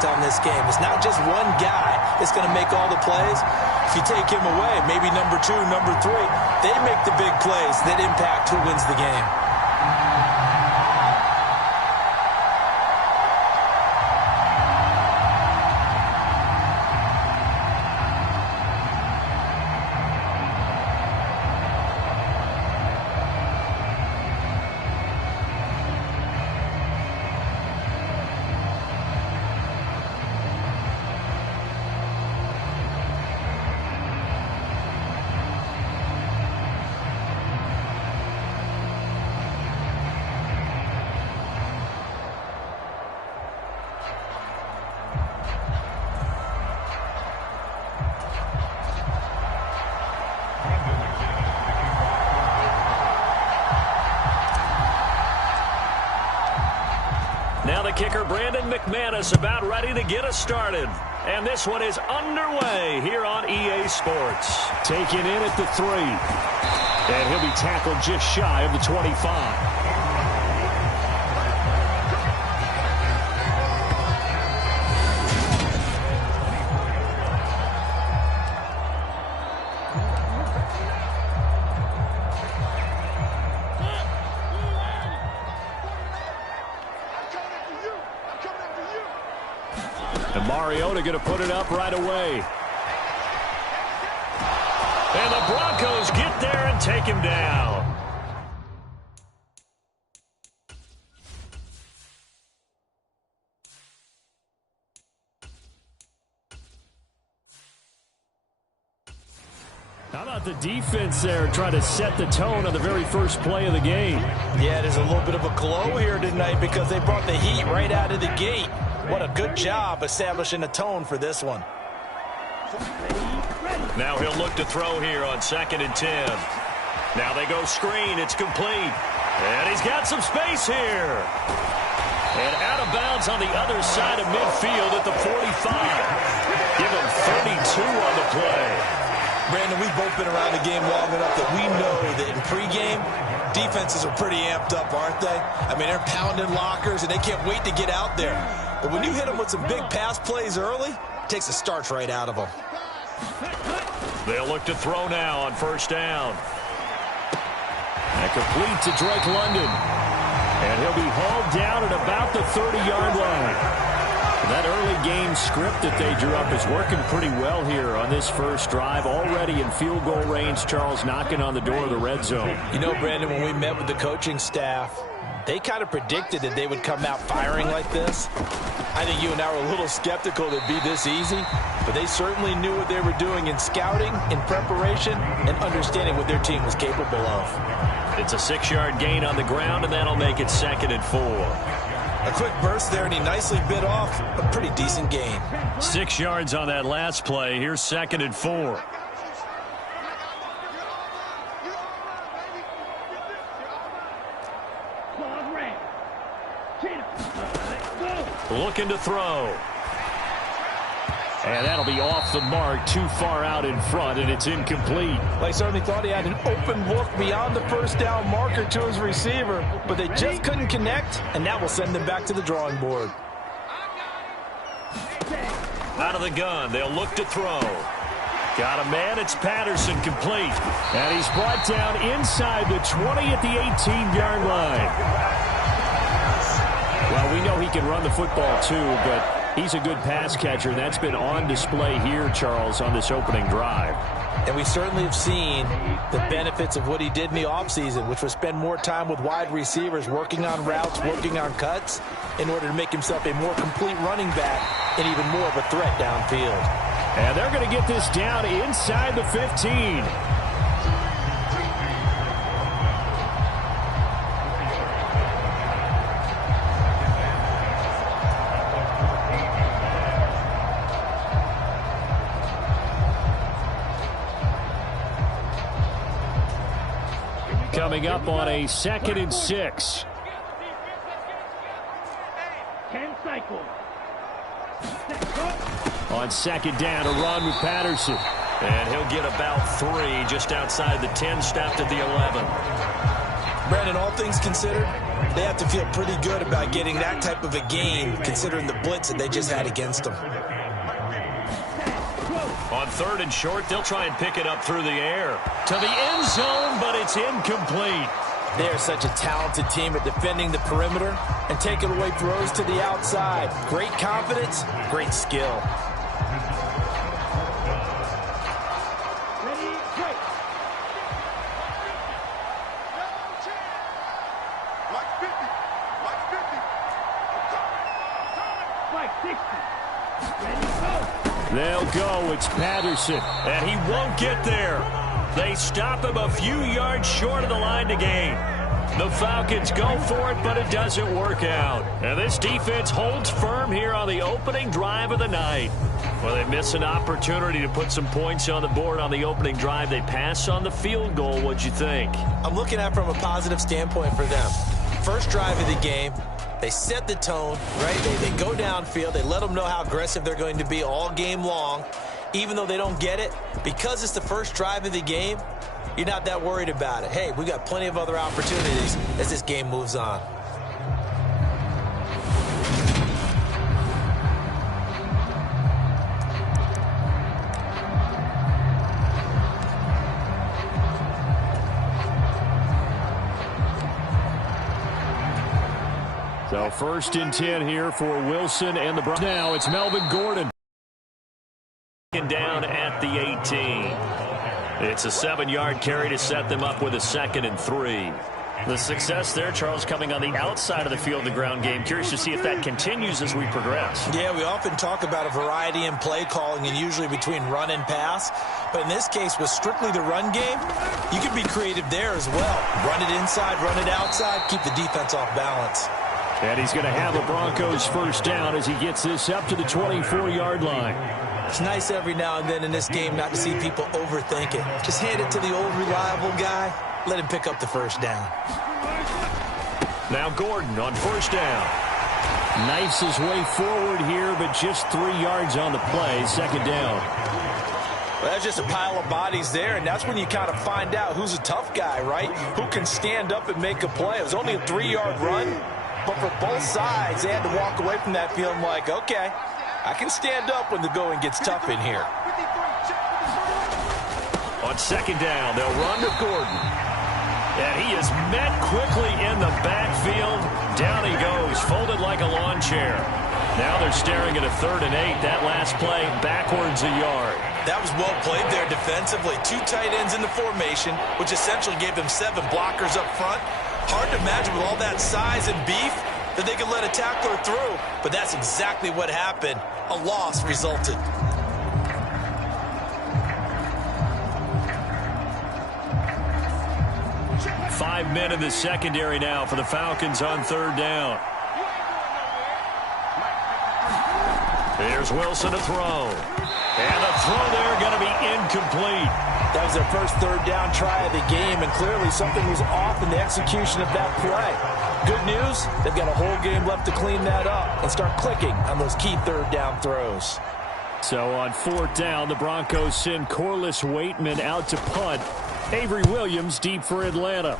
impact on this game. It's not just one guy that's going to make all the plays. If you take him away, maybe number 2, number 3, they make the big plays that impact who wins the game. Now the kicker, Brandon McManus, about ready to get us started. And this one is underway here on EA Sports. Taken in at the 3. And he'll be tackled just shy of the 25. And Mariota going to put it up right away. And the Broncos get there and take him down. How about the defense there trying to set the tone on the very first play of the game? Yeah, there's a little bit of a glow here tonight because they brought the heat right out of the gate. What a good job establishing a tone for this one. Now he'll look to throw here on 2nd and 10. Now they go screen. It's complete. And he's got some space here. And out of bounds on the other side of midfield at the 45. Give him 32 on the play. Brandon, we've both been around the game long enough that we know that in pregame, defenses are pretty amped up, aren't they? I mean, they're pounding lockers, and they can't wait to get out there. But when you hit them with some big pass plays early, it takes the starch right out of them. They'll look to throw now on 1st down. And complete to Drake London. And he'll be hauled down at about the 30-yard line. That early game script that they drew up is working pretty well here on this first drive. Already in field goal range, Charles knocking on the door of the red zone. You know, Brandon, when we met with the coaching staff, they kind of predicted that they would come out firing like this. I think you and I were a little skeptical that it'd be this easy, but they certainly knew what they were doing in scouting, in preparation, and understanding what their team was capable of. It's a 6-yard gain on the ground, and that'll make it 2nd and 4. A quick burst there, and he nicely bit off a pretty decent gain. 6 yards on that last play. Here's 2nd and 4. Looking to throw. And that'll be off the mark, too far out in front, and it's incomplete. They certainly thought he had an open look beyond the 1st down marker to his receiver, but they just couldn't connect, and that will send them back to the drawing board. Out of the gun, they'll look to throw. Got a man, it's Patterson, complete. And he's brought down inside the 20 at the 18-yard line. Well, we know he can run the football too, but he's a good pass catcher, and that's been on display here, Charles, on this opening drive. And we certainly have seen the benefits of what he did in the offseason, which was spend more time with wide receivers, working on routes, working on cuts, in order to make himself a more complete running back and even more of a threat downfield. And they're going to get this down inside the 15. Coming up on a 2nd and 6. 10 cycles. On 2nd down, a run with Patterson. And he'll get about 3 just outside the 10, stopped at the 11. Brandon, all things considered, they have to feel pretty good about getting that type of a gain, considering the blitz that they just had against them. On 3rd and short, they'll try and pick it up through the air. To the end zone, but it's incomplete. They are such a talented team at defending the perimeter and taking away throws to the outside. Great confidence, great skill. They'll go. It's Patterson. And he won't get there. They stop him a few yards short of the line to gain. The Falcons go for it, but it doesn't work out. And this defense holds firm here on the opening drive of the night. Well, they miss an opportunity to put some points on the board on the opening drive. They pass on the field goal. What'd you think? I'm looking at it from a positive standpoint for them. First drive of the game. They set the tone, right? They go downfield. They let them know how aggressive they're going to be all game long. Even though they don't get it, because it's the first drive of the game, you're not that worried about it. Hey, we got plenty of other opportunities as this game moves on. So 1st and 10 here for Wilson and the Broncos. Now it's Melvin Gordon. Down at the 18. It's a 7-yard carry to set them up with a 2nd and 3. The success there, Charles, coming on the outside of the field, the ground game. Curious to see if that continues as we progress. Yeah, we often talk about a variety in play calling and usually between run and pass. But in this case, with strictly the run game, you can be creative there as well. Run it inside, run it outside, keep the defense off balance. And he's going to have the Broncos first down as he gets this up to the 24-yard line. It's nice every now and then in this game not to see people overthink it. Just hand it to the old reliable guy. Let him pick up the first down. Now Gordon on 1st down. Knifes his way forward here, but just 3 yards on the play. 2nd down. Well, that's just a pile of bodies there, and that's when you kind of find out who's a tough guy, right? Who can stand up and make a play. It was only a 3-yard run, but for both sides, they had to walk away from that field like, okay, I can stand up when the going gets tough in here. On 2nd down, they'll run to Gordon. And he is met quickly in the backfield. Down he goes, folded like a lawn chair. Now they're staring at a 3rd and 8. That last play, backwards a yard. That was well played there defensively. 2 tight ends in the formation, which essentially gave them 7 blockers up front. Hard to imagine with all that size and beef that they could let a tackler through. But that's exactly what happened. A loss resulted. Five men in the secondary now for the Falcons on 3rd down. Here's Wilson to throw. And the throw there going to be incomplete. That was their first 3rd down try of the game, and clearly something was off in the execution of that play. Good news, they've got a whole game left to clean that up and start clicking on those key 3rd down throws. So on 4th down, the Broncos send Corliss Waitman out to punt. Avery Williams deep for Atlanta.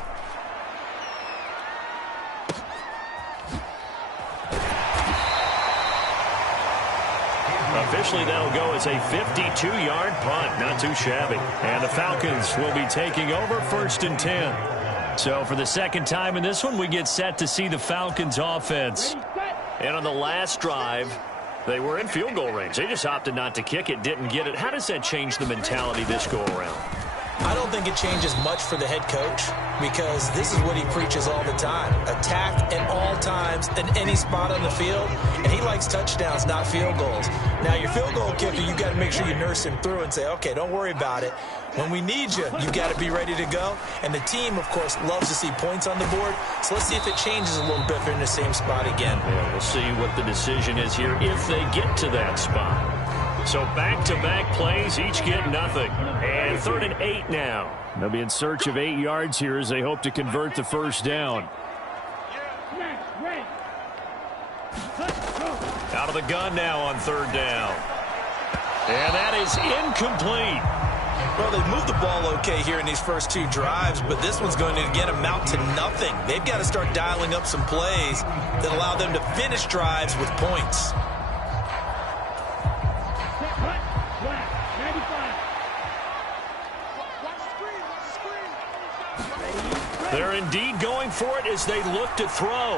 Officially, that'll go as a 52-yard punt. Not too shabby. And the Falcons will be taking over 1st and 10. So for the 2nd time in this one, we get set to see the Falcons offense. And on the last drive, they were in field goal range. They just opted not to kick it, didn't get it. How does that change the mentality this go around? I don't think it changes much for the head coach because this is what he preaches all the time. Attack at all times in any spot on the field, and he likes touchdowns, not field goals. Now, your field goal kicker, you got to make sure you nurse him through and say, okay, don't worry about it. When we need you, you got to be ready to go. And the team, of course, loves to see points on the board. So let's see if it changes a little bit if they're in the same spot again. Yeah, we'll see what the decision is here if they get to that spot. So back-to-back plays, each get nothing. And 3rd and 8 now. They'll be in search of 8 yards here as they hope to convert the first down. Out of the gun now on 3rd down. And that is incomplete. Well, they've moved the ball okay here in these first two drives, but this one's going to, again, amount to nothing. They've got to start dialing up some plays that allow them to finish drives with points. They're indeed going for it as they look to throw.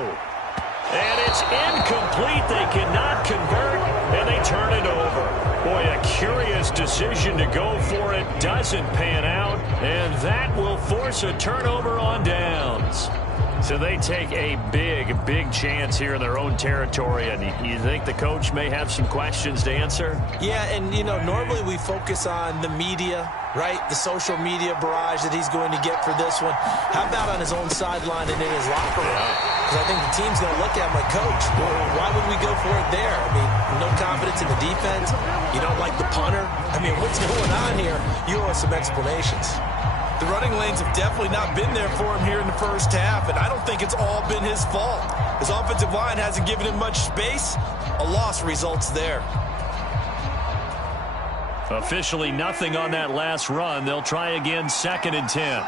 And it's incomplete. They cannot convert, and they turn it over. Boy, a curious decision to go for it. Doesn't pan out, and that will force a turnover on downs. So they take a big chance here in their own territory, and you think the coach may have some questions to answer? Yeah, and, you know, normally we focus on the media, right? The social media barrage that he's going to get for this one. How about on his own sideline and in his locker room? Because I think the team's going to look at him like, Coach, why would we go for it there? I mean, no confidence in the defense. You don't like the punter. I mean, what's going on here? You owe us some explanations. The running lanes have definitely not been there for him here in the first half, and I don't think it's all been his fault. His offensive line hasn't given him much space. A loss results there. Officially nothing on that last run. They'll try again, 2nd and 10.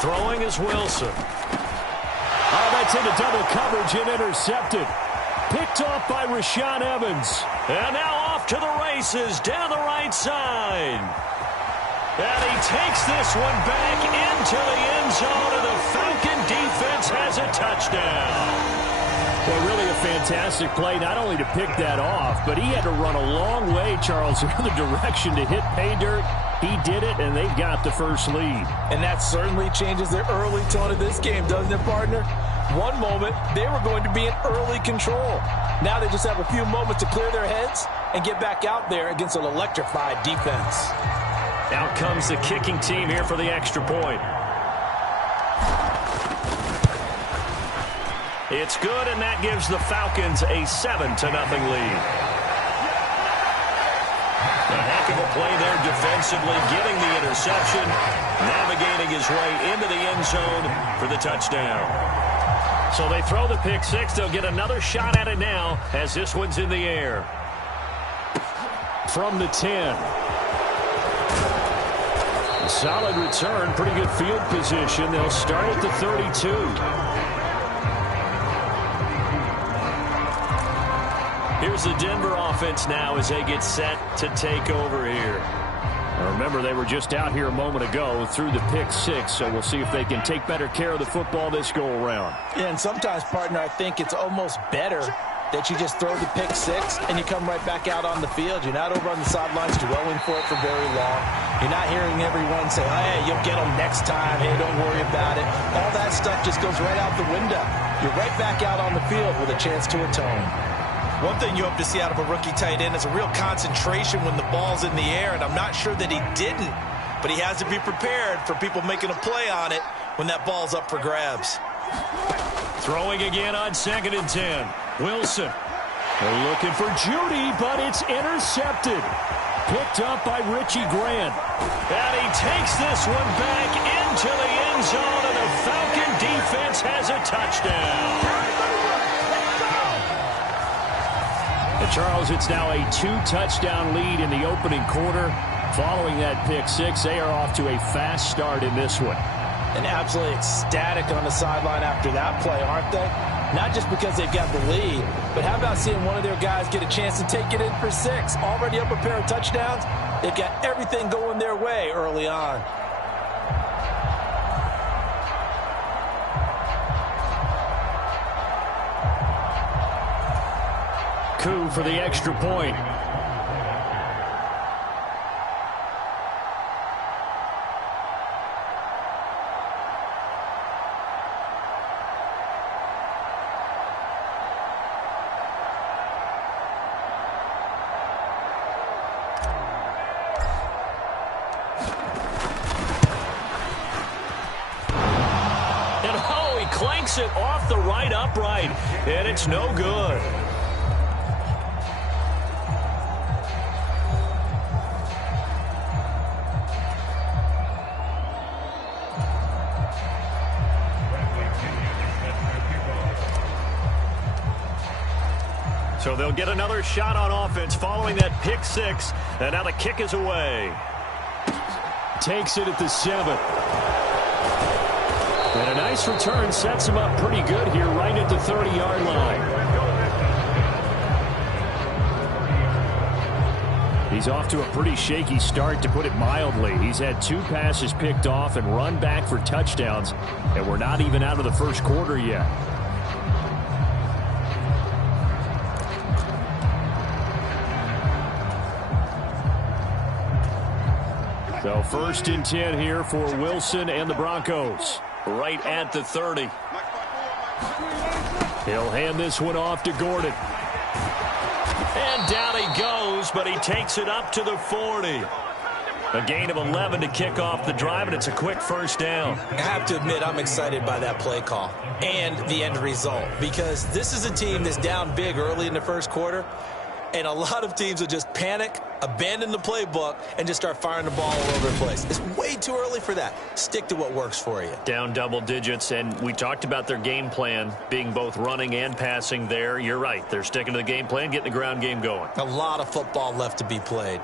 Throwing is Wilson. Oh, that's into double coverage and intercepted. Picked off by Rashaan Evans. And now off to the races down the right side. And he takes this one back into the end zone, and the Falcon defense has a touchdown. Well, really a fantastic play, not only to pick that off, but he had to run a long way, Charles, in the direction to hit pay dirt. He did it, and they've got the first lead. And that certainly changes the early tone of this game, doesn't it, partner? One moment, they were going to be in early control. Now they just have a few moments to clear their heads and get back out there against an electrified defense. Out comes the kicking team here for the extra point. It's good, and that gives the Falcons a 7-0 lead. A heck of a play there defensively, getting the interception, navigating his way into the end zone for the touchdown. So they throw the pick six. They'll get another shot at it now as this one's in the air. From the 10. A solid return, pretty good field position. They'll start at the 32. Here's the Denver offense now as they get set to take over here. Now remember, they were just out here a moment ago through the pick six, so we'll see if they can take better care of the football this go-around. Yeah, and sometimes, partner, I think it's almost better that you just throw the pick six and you come right back out on the field. You're not over on the sidelines dwelling for it for very long. You're not hearing everyone say, oh, hey, you'll get them next time. Hey, don't worry about it. All that stuff just goes right out the window. You're right back out on the field with a chance to atone. One thing you hope to see out of a rookie tight end is a real concentration when the ball's in the air, and I'm not sure that he didn't, but he has to be prepared for people making a play on it when that ball's up for grabs. Throwing again on 2nd and 10. Wilson. They're looking for Judy, but it's intercepted. Picked up by Richie Grant. And he takes this one back into the end zone, and the Falcon defense has a touchdown. And Charles, it's now a 2-touchdown lead in the opening quarter. Following that pick six, they are off to a fast start in this one. And absolutely ecstatic on the sideline after that play, aren't they? Not just because they've got the lead, but how about seeing one of their guys get a chance to take it in for six? Already up a pair of touchdowns. They've got everything going their way early on. Coup for the extra point. And oh, he clanks it off the right upright, and it's no good. So they'll get another shot on offense following that pick six. And now the kick is away. Takes it at the 7. And a nice return sets him up pretty good here right at the 30-yard line. He's off to a pretty shaky start, to put it mildly. He's had 2 passes picked off and run back for touchdowns, and we're not even out of the first quarter yet. So 1st and 10 here for Wilson and the Broncos. Right at the 30. He'll hand this one off to Gordon. And down he goes, but he takes it up to the 40. A gain of 11 to kick off the drive, and it's a quick first down. I have to admit, I'm excited by that play call and the end result, because this is a team that's down big early in the first quarter, and a lot of teams will just panic, abandon the playbook, and just start firing the ball all over the place. It's way too early for that. Stick to what works for you. Down double digits, and we talked about their game plan being both running and passing there. You're right. They're sticking to the game plan, getting the ground game going. A lot of football left to be played.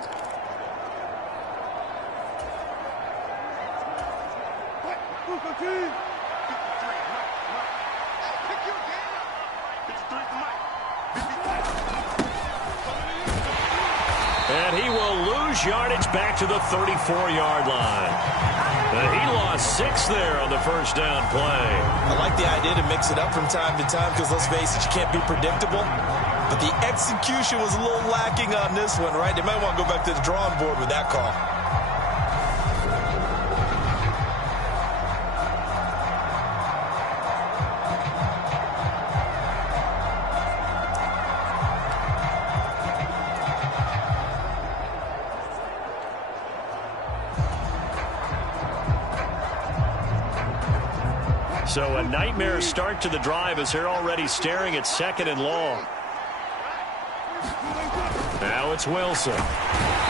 And he will lose yardage back to the 34-yard line. He lost 6 there on the first down play. I like the idea to mix it up from time to time, because let's face it, you can't be predictable. But the execution was a little lacking on this one, right? They might want to go back to the drawing board with that call. So a nightmare start to the drive as they're already staring at 2nd and long. Now it's Wilson.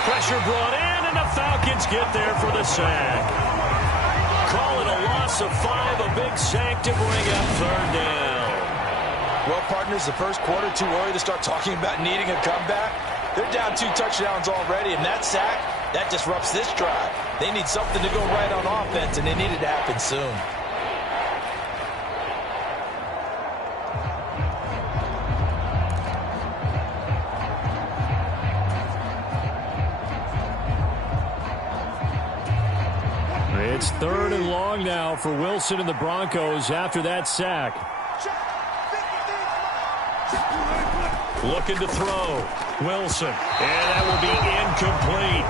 Pressure brought in, and the Falcons get there for the sack. Call it a loss of 5, a big sack to bring up 3rd down. Well, partners, the first quarter, too early to start talking about needing a comeback. They're down 2 touchdowns already, and that sack, that disrupts this drive. They need something to go right on offense, and they need it to happen soon. It's 3rd and long now for Wilson and the Broncos after that sack. Looking to throw. Wilson. And that will be incomplete.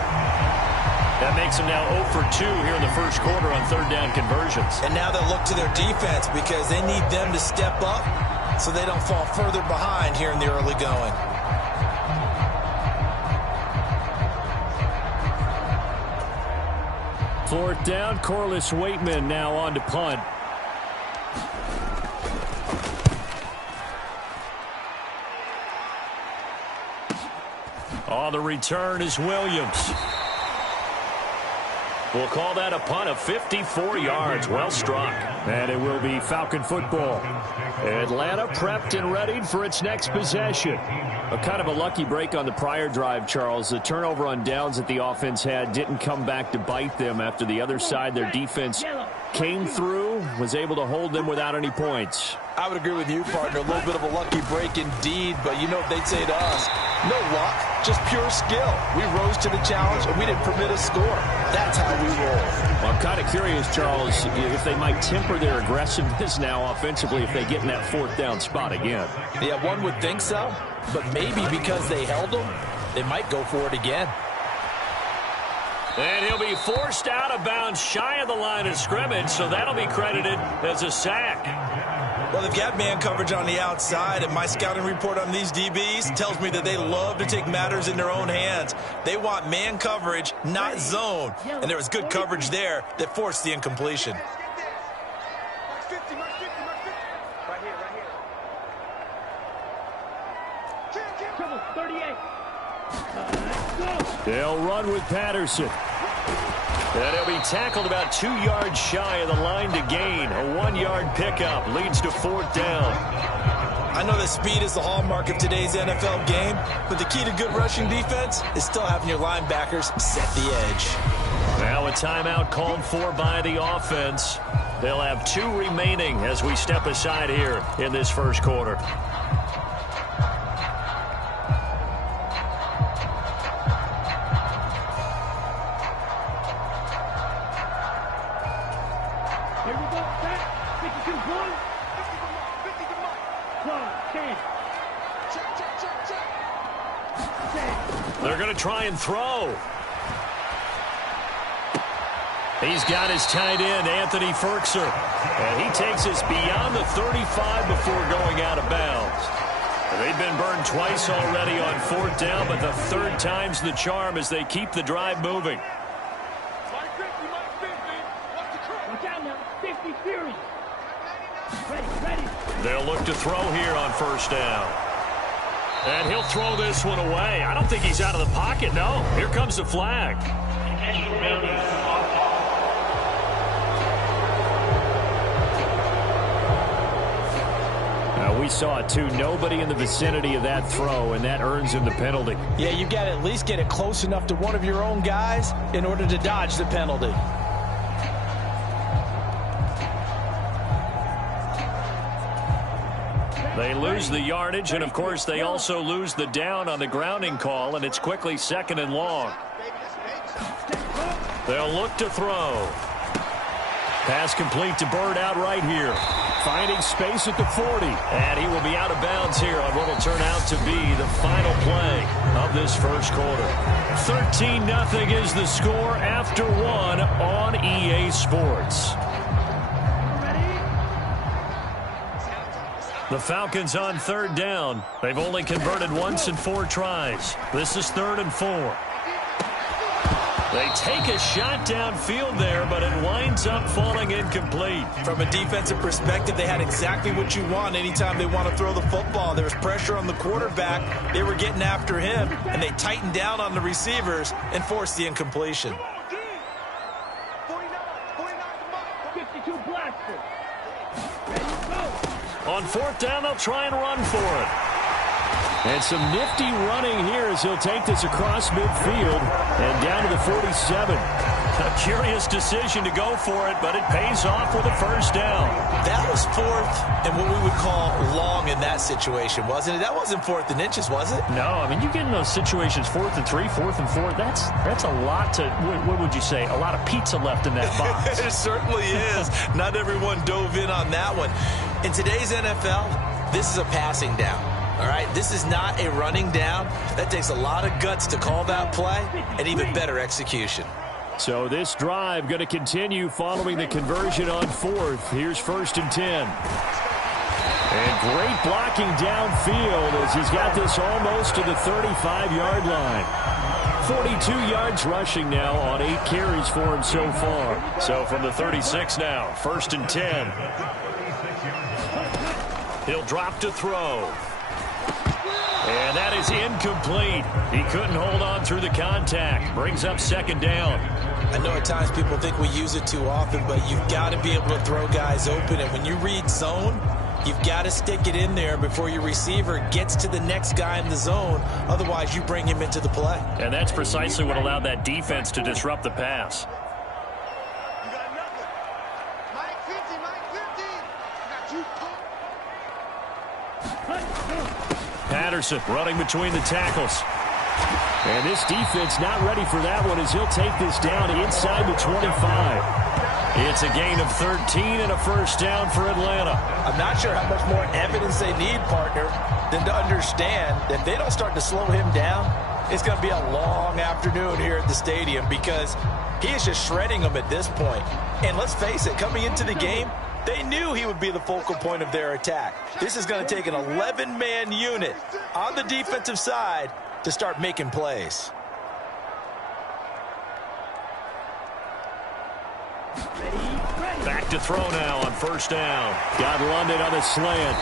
That makes him now 0 for 2 here in the first quarter on 3rd down conversions. And now they'll look to their defense, because they need them to step up so they don't fall further behind here in the early going. Fourth down, Corliss Waitman now on to punt. On the return is Williams. We'll call that a punt of 54 yards. Well struck. And it will be Falcon football. Atlanta prepped and readied for its next possession. A kind of a lucky break on the prior drive, Charles. The turnover on downs that the offense had didn't come back to bite them after the other side. Their defense came through, was able to hold them without any points. I would agree with you, partner. A little bit of a lucky break indeed, but you know what they'd say to us? No luck, just pure skill. We rose to the challenge, and we didn't permit a score. That's how we roll. Well, I'm kind of curious, Charles, if they might temper their aggressiveness now offensively if they get in that 4th down spot again. Yeah, one would think so, but maybe because they held them, they might go for it again. And he'll be forced out of bounds shy of the line of scrimmage, so that'll be credited as a sack. Well, they've got man coverage on the outside, and my scouting report on these DBs tells me that they love to take matters in their own hands. They want man coverage, not zone. And there was good coverage there that forced the incompletion. They'll run with Patterson. And he'll be tackled about 2 yards shy of the line to gain. A 1-yard pickup leads to 4th down. I know that speed is the hallmark of today's NFL game, but the key to good rushing defense is still having your linebackers set the edge. Now a timeout called for by the offense. They'll have 2 remaining as we step aside here in this first quarter. Here we go, set. 52 1. 12, 10. They're going to try and throw. He's got his tight end, Anthony Ferkser. And he takes us beyond the 35 before going out of bounds. They've been burned twice already on 4th down, but the 3rd time's the charm as they keep the drive moving. Watch out now. 50 series. Ready. They'll look to throw here on 1st down. And he'll throw this one away. I don't think he's out of the pocket, no. Here comes the flag. We saw it too. Nobody in the vicinity of that throw, and that earns him the penalty. Yeah, you've got to at least get it close enough to one of your own guys in order to dodge the penalty. They lose the yardage, and of course they also lose the down on the grounding call, and it's quickly 2nd and long. They'll look to throw. Pass complete to Bird out right here. Finding space at the 40. And he will be out of bounds here on what will turn out to be the final play of this first quarter. 13-0 is the score after 1 on EA Sports. The Falcons on 3rd down. They've only converted once in 4 tries. This is 3rd and 4. They take a shot downfield there, but it winds up falling incomplete. From a defensive perspective, they had exactly what you want anytime they want to throw the football. There was pressure on the quarterback. They were getting after him, and they tightened down on the receivers and forced the incompletion. 52 blaster. On 4th down, they'll try and run for it. And some nifty running here as he'll take this across midfield and down to the 47. A curious decision to go for it, but it pays off with a 1st down. That was 4th and what we would call long in that situation, wasn't it? That wasn't 4th and inches, was it? No, I mean, you get in those situations 4th and 3, 4th and 4. That's a lot to, what would you say, a lot of pizza left in that box. It certainly is. Not everyone dove in on that one. In today's NFL, this is a passing down. All right, this is not a running down. That takes a lot of guts to call that play and even better execution. So this drive going to continue following the conversion on 4th. Here's 1st and 10. And great blocking downfield as he's got this almost to the 35-yard line. 42 yards rushing now on 8 carries for him so far. So from the 36 now, 1st and 10. He'll drop to throw. And that is incomplete. He couldn't hold on through the contact. Brings up 2nd down. I know at times people think we use it too often, but you've got to be able to throw guys open. And when you read zone, you've got to stick it in there before your receiver gets to the next guy in the zone. Otherwise, you bring him into the play. And that's precisely what allowed that defense to disrupt the pass. Patterson running between the tackles. And this defense not ready for that one as he'll take this down inside the 25. It's a gain of 13 and a 1st down for Atlanta. I'm not sure how much more evidence they need, partner, than to understand that if they don't start to slow him down, it's going to be a long afternoon here at the stadium because he is just shredding them at this point. And let's face it, coming into the game, they knew he would be the focal point of their attack. This is going to take an 11-man unit on the defensive side to start making plays. Back to throw now on 1st down. Got London on the slant.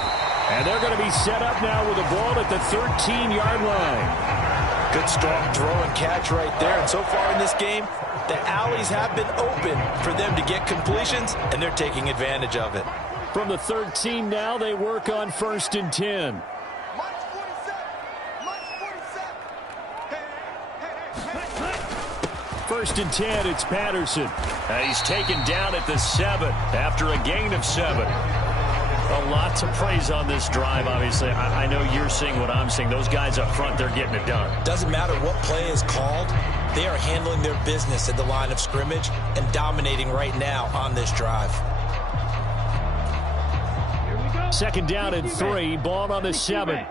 And they're going to be set up now with the ball at the 13-yard line. Good, strong throw and catch right there. And so far in this game, the alleys have been open for them to get completions, and they're taking advantage of it. From the 13 now, they work on 1st and 10. First and 10, it's Patterson. And he's taken down at the 7 after a gain of 7. A lot to praise on this drive, obviously. I know you're seeing what I'm seeing. Those guys up front, they're getting it done. Doesn't matter what play is called. They are handling their business at the line of scrimmage and dominating right now on this drive. Second down and 3, ball on the 7.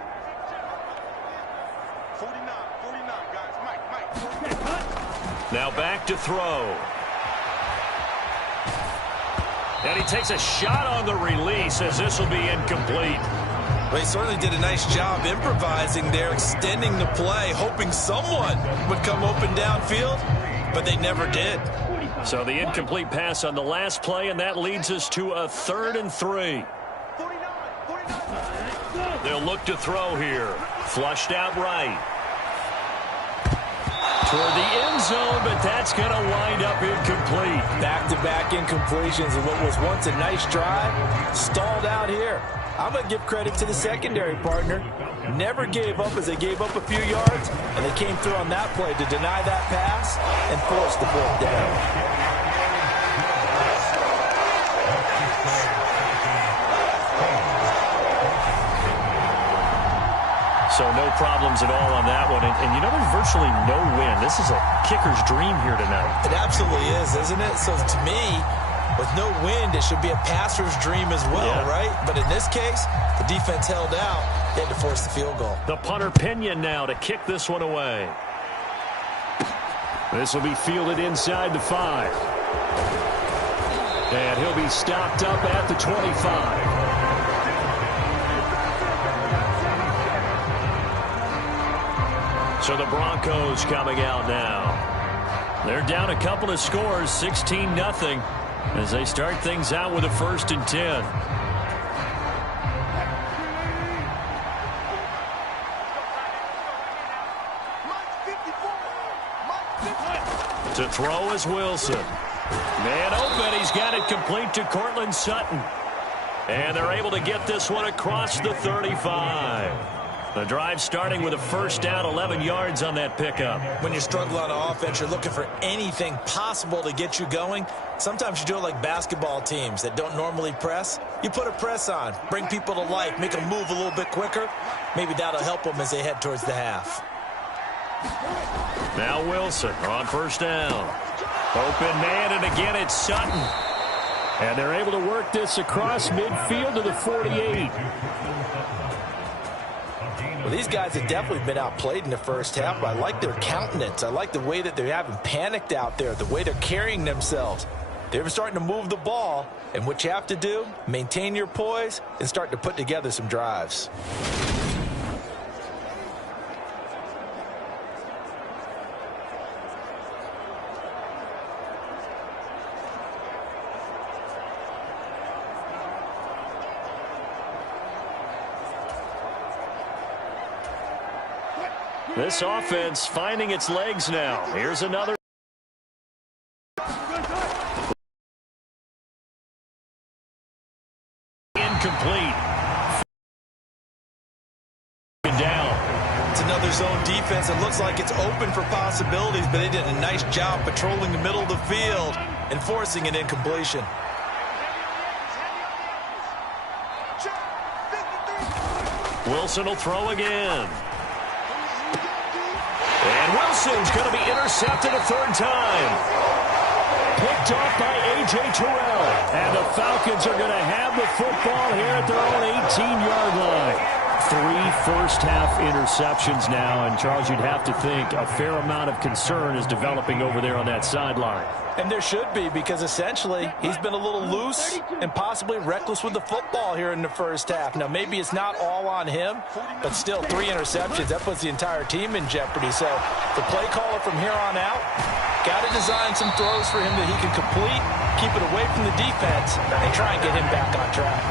Now back to throw. And he takes a shot on the release as this will be incomplete. Well, he certainly did a nice job improvising there, extending the play, hoping someone would come open downfield, but they never did. So the incomplete pass on the last play, and that leads us to a 3rd and 3. They'll look to throw here. Flushed out right. Toward the end zone, but that's going to wind up incomplete. Back-to-back incompletions of what was once a nice drive, stalled out here. I'm going to give credit to the secondary partner. Never gave up as they gave up a few yards, and they came through on that play to deny that pass and force the 4th down. So no problems at all on that one. And you know, there's virtually no win. This is a kicker's dream here tonight. It absolutely is, isn't it? So to me, with no wind, it should be a passer's dream as well, right? But in this case, the defense held out. They had to force the field goal. The punter Pinion now to kick this one away. This will be fielded inside the 5. And he'll be stopped up at the 25. So the Broncos coming out now. They're down a couple of scores, 16-0, as they start things out with a 1st and 10. To throw is Wilson. Man open, he's got it complete to Cortland Sutton. And they're able to get this one across the 35. The drive starting with a 1st down, 11 yards on that pickup. When you struggle on offense, you're looking for anything possible to get you going. Sometimes you do it like basketball teams that don't normally press. You put a press on, bring people to life, make them move a little bit quicker. Maybe that'll help them as they head towards the half. Now Wilson on 1st down. Open man, and again it's Sutton. And they're able to work this across midfield to the 48. Well, these guys have definitely been outplayed in the first half, but I like their countenance. I like the way that they haven't panicked out there, the way they're carrying themselves. They're starting to move the ball, and what you have to do, maintain your poise and start to put together some drives. This offense finding its legs now. Here's another. Incomplete. Down. It's another zone defense. It looks like it's open for possibilities, but they did a nice job patrolling the middle of the field and forcing an incompletion. Wilson will throw again. And Wilson's going to be intercepted a 3rd time. Picked off by A.J. Terrell. And the Falcons are going to have the football here at their own 18-yard line. 3 first-half interceptions now. And, Charles, you'd have to think a fair amount of concern is developing over there on that sideline. And there should be, because essentially he's been a little loose and possibly reckless with the football here in the first half. Now, maybe it's not all on him, but still 3 interceptions. That puts the entire team in jeopardy. So the play caller from here on out got to design some throws for him that he can complete, keep it away from the defense, and try and get him back on track.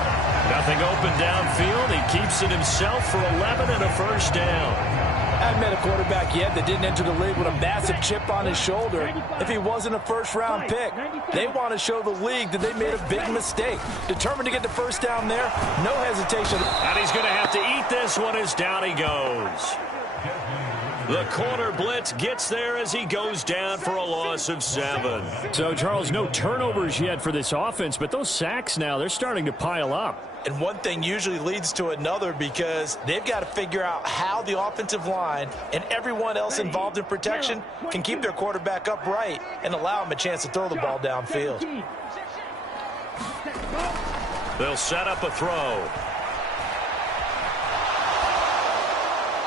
Nothing open downfield. He keeps it himself for 11 and a 1st down. haven't met a quarterback yet that didn't enter the league with a massive chip on his shoulder if he wasn't a first-round pick. They want to show the league that they made a big mistake. Determined to get the first down there, no hesitation. And he's going to have to eat this one as down he goes. The corner blitz gets there as he goes down for a loss of 7. So, Charles, no turnovers yet for this offense, but those sacks now, they're starting to pile up. And one thing usually leads to another because they've got to figure out how the offensive line and everyone else involved in protection can keep their quarterback upright and allow him a chance to throw the ball downfield. They'll set up a throw.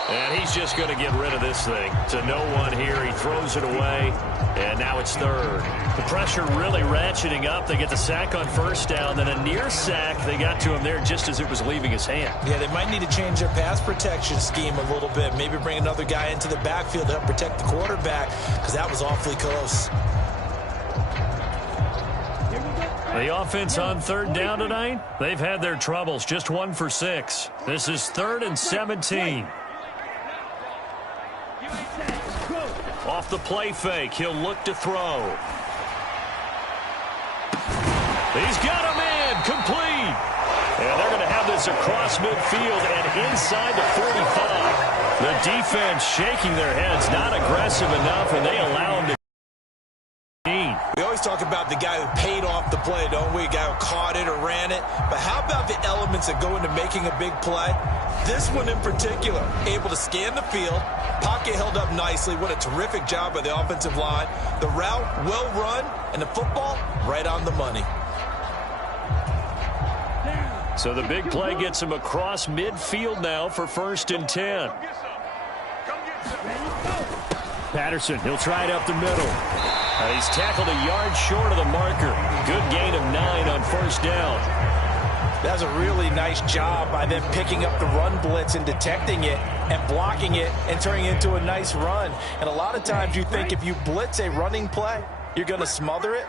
And he's just going to get rid of this thing. To no one here. He throws it away. And now it's 3rd. The pressure really ratcheting up. They get the sack on first down. Then a near sack. They got to him there just as it was leaving his hand. Yeah, they might need to change their pass protection scheme a little bit. Maybe bring another guy into the backfield to help protect the quarterback because that was awfully close. The offense on 3rd down tonight, they've had their troubles. Just 1 for 6. This is 3rd and 17. Off the play fake, he'll look to throw. He's got a man, complete. And they're going to have this across midfield and inside the 45. The defense shaking their heads, not aggressive enough, and they allow him to. We always talk about the guy who paid off the play, don't we? A guy who caught it or ran it. But how about the elements that go into making a big play? This one in particular, able to scan the field, pocket held up nicely. What a terrific job by the offensive line. The route, well run, and the football, right on the money. So the big play gets him across midfield now for 1st and 10. Patterson, he'll try it up the middle. He's tackled a yard short of the marker. Good gain of 9 on 1st down. That's a really nice job by them picking up the run blitz and detecting it and blocking it and turning it into a nice run. And a lot of times you think if you blitz a running play, you're going to smother it.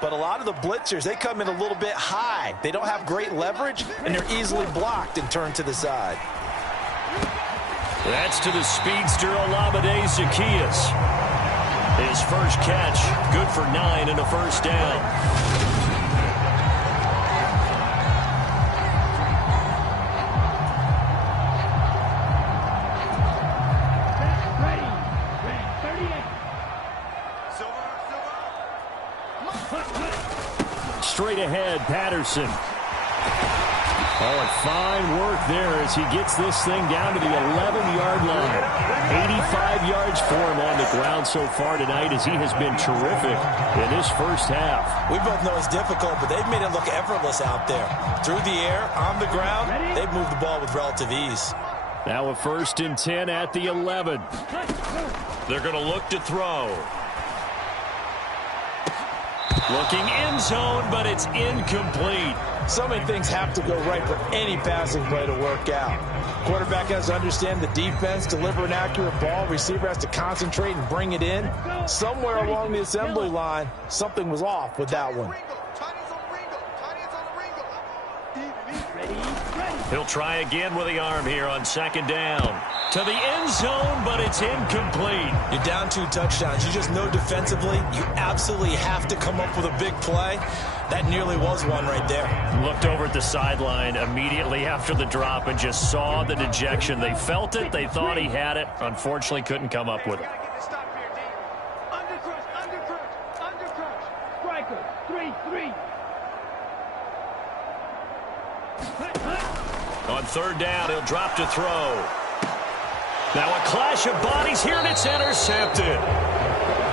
But a lot of the blitzers, they come in a little bit high. They don't have great leverage, and they're easily blocked and turned to the side. That's to the speedster Olamide Zaccheaus. His first catch, good for 9 and a 1st down. Straight ahead, Patterson. Oh, and fine work there as he gets this thing down to the 11-yard line. 85 yards for him on the ground so far tonight as he has been terrific in this first half. We both know it's difficult, but they've made it look effortless out there. Through the air, on the ground, they've moved the ball with relative ease. Now a 1st and 10 at the 11. They're going to look to throw. Looking end zone, but it's incomplete. So many things have to go right for any passing play to work out. Quarterback has to understand the defense, deliver an accurate ball. Receiver has to concentrate and bring it in. Somewhere along the assembly line, something was off with that one. He'll try again with the arm here on 2nd down. To the end zone, but it's incomplete. You're down 2 touchdowns. You just know defensively you absolutely have to come up with a big play. That nearly was one right there. Looked over at the sideline immediately after the drop and just saw the dejection. They felt it. They thought he had it. Unfortunately, couldn't come up with it. Striker, 3-3. On 3rd down, he'll drop to throw. Now a clash of bodies here, and it's intercepted.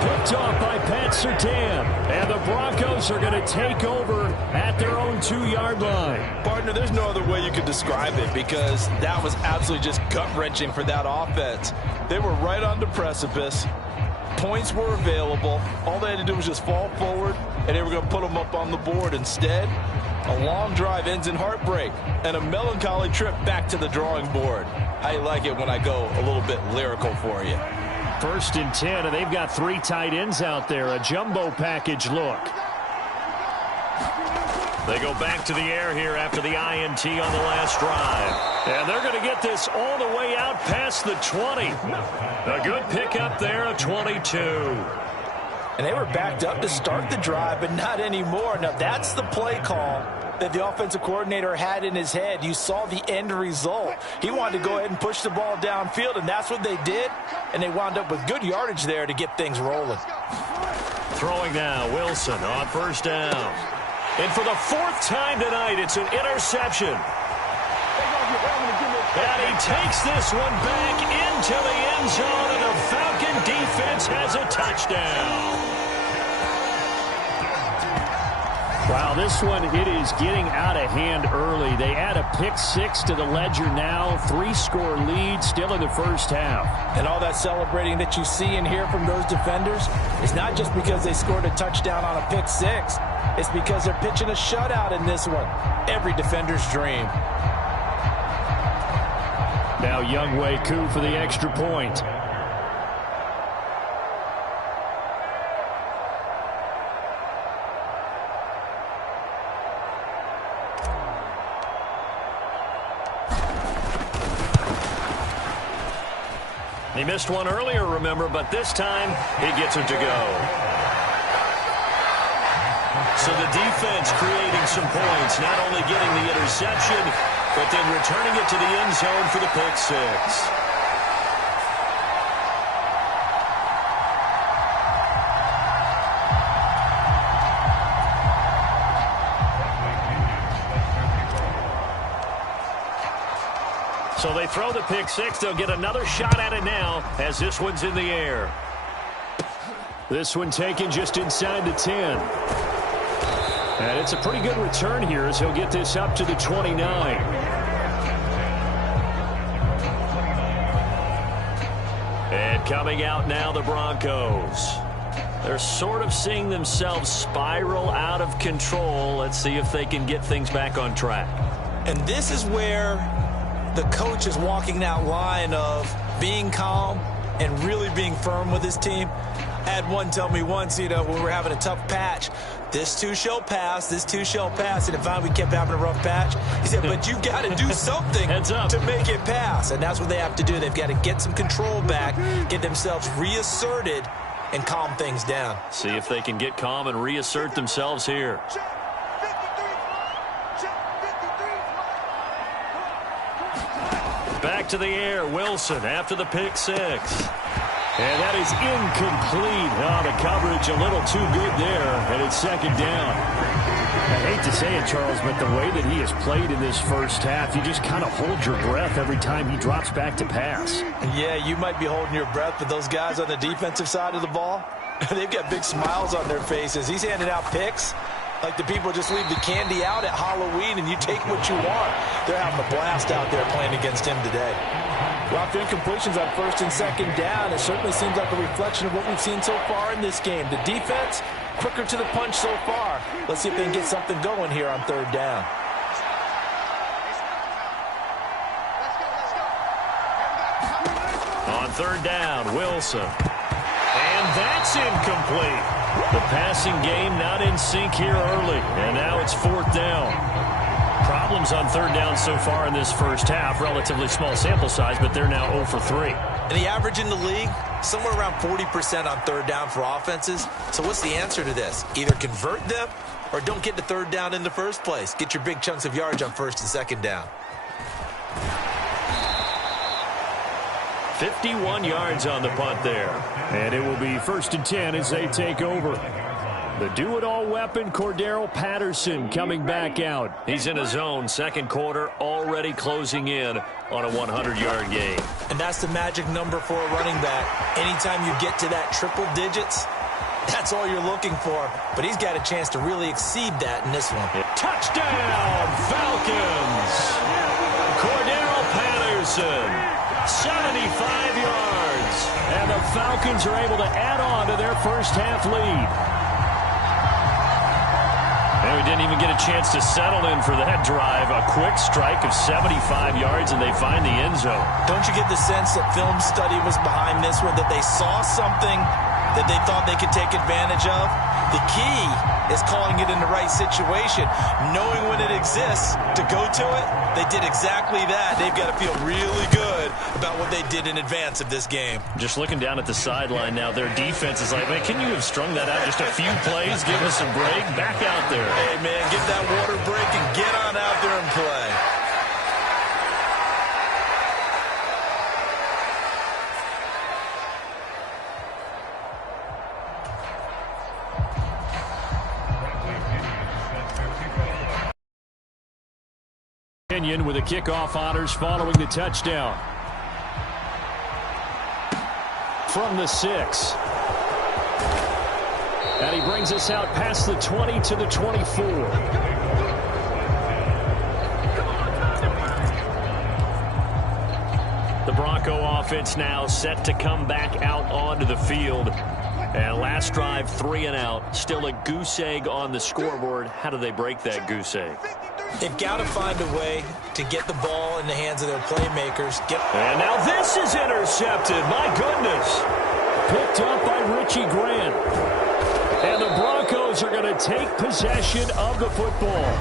Picked off by Pat Surtain. And the Broncos are going to take over at their own 2-yard line. Partner, there's no other way you could describe it because that was absolutely just gut-wrenching for that offense. They were right on the precipice. Points were available. All they had to do was just fall forward, and they were going to put them up on the board. Instead, a long drive ends in heartbreak and a melancholy trip back to the drawing board. How you like it when I go a little bit lyrical for you? 1st and 10, and they've got 3 tight ends out there. A jumbo package look. They go back to the air here after the INT on the last drive. And they're going to get this all the way out past the 20. A good pickup there, a 22. And they were backed up to start the drive, but not anymore. Now, that's the play call that the offensive coordinator had in his head. You saw the end result. He wanted to go ahead and push the ball downfield, and that's what they did. And they wound up with good yardage there to get things rolling. Throwing now, Wilson on first down. And for the fourth time tonight, it's an interception. And he takes this one back into the end zone, and the Falcon defense has a touchdown. Wow, this one, it is getting out of hand early. They add a pick six to the ledger now. 3-score lead still in the first half. And all that celebrating that you see and hear from those defenders is not just because they scored a touchdown on a pick six. It's because they're pitching a shutout in this one. Every defender's dream. Now Younghoe Koo for the extra point. He missed one earlier, remember, but this time he gets it to go. So the defense creating some points, not only getting the interception, but then returning it to the end zone for the pick six. So they throw the pick six. They'll get another shot at it now as this one's in the air. This one taken just inside the 10. And it's a pretty good return here as he'll get this up to the 29. And coming out now, the Broncos. They're sort of seeing themselves spiral out of control. Let's see if they can get things back on track. And this is where the coach is walking that line of being calm and really being firm with his team. I had one tell me once, when we were having a tough patch, this too shall pass, this too shall pass. And finally we kept having a rough patch. He said, but you got to do something to make it pass. And that's what they have to do. They've got to get some control back, get themselves reasserted, and calm things down. See if they can get calm and reassert themselves here. Back to the air, Wilson after the pick six. And that is incomplete. Oh, the coverage a little too good there, and it's second down. I hate to say it, Charles, but the way that he has played in this first half, you just kind of hold your breath every time he drops back to pass. Yeah, you might be holding your breath, but those guys on the defensive side of the ball, they've got big smiles on their faces. He's handing out picks like the people just leave the candy out at Halloween and you take what you want. They're having a blast out there playing against him today. Lots of incompletions on first and second down. It certainly seems like a reflection of what we've seen so far in this game. The defense, quicker to the punch so far. Let's see if they can get something going here on third down. On third down, Wilson. And that's incomplete. The passing game not in sync here early. And now it's fourth down. Problems on third down so far in this first half. Relatively small sample size, but they're now 0 for 3. And the average in the league, somewhere around 40% on third down for offenses. So what's the answer to this? Either convert them or don't get to third down in the first place. Get your big chunks of yards on first and second down. 51 yards on the punt there. And it will be first and 10 as they take over. The do-it-all weapon, Cordero Patterson, coming back out. He's in his own second quarter, already closing in on a 100-yard game. And that's the magic number for a running back. Anytime you get to that triple digits, that's all you're looking for. But he's got a chance to really exceed that in this one. Touchdown, Falcons! Cordero Patterson, 75 yards. And the Falcons are able to add on to their first half lead. he didn't even get a chance to settle in for that drive. A quick strike of 75 yards, and they find the end zone. Don't you get the sense that film study was behind this one, that they saw something that they thought they could take advantage of? The key is calling it in the right situation, knowing when it exists to go to it. They did exactly that. They've got to feel really good about what they did in advance of this game. Just looking down at the sideline now, their defense is like, man, can you have strung that out just a few plays? Give us a break. Back out there. Hey, man, get that water break and get on out there and play. With the kickoff honors following the touchdown. From the 6. And he brings us out past the 20 to the 24. The Bronco offense now set to come back out onto the field. And last drive, 3 and out. Still a goose egg on the scoreboard. How do they break that goose egg? They've got to find a way to get the ball in the hands of their playmakers. And now this is intercepted. My goodness. Picked up by Richie Grant. And the Broncos are going to take possession of the football.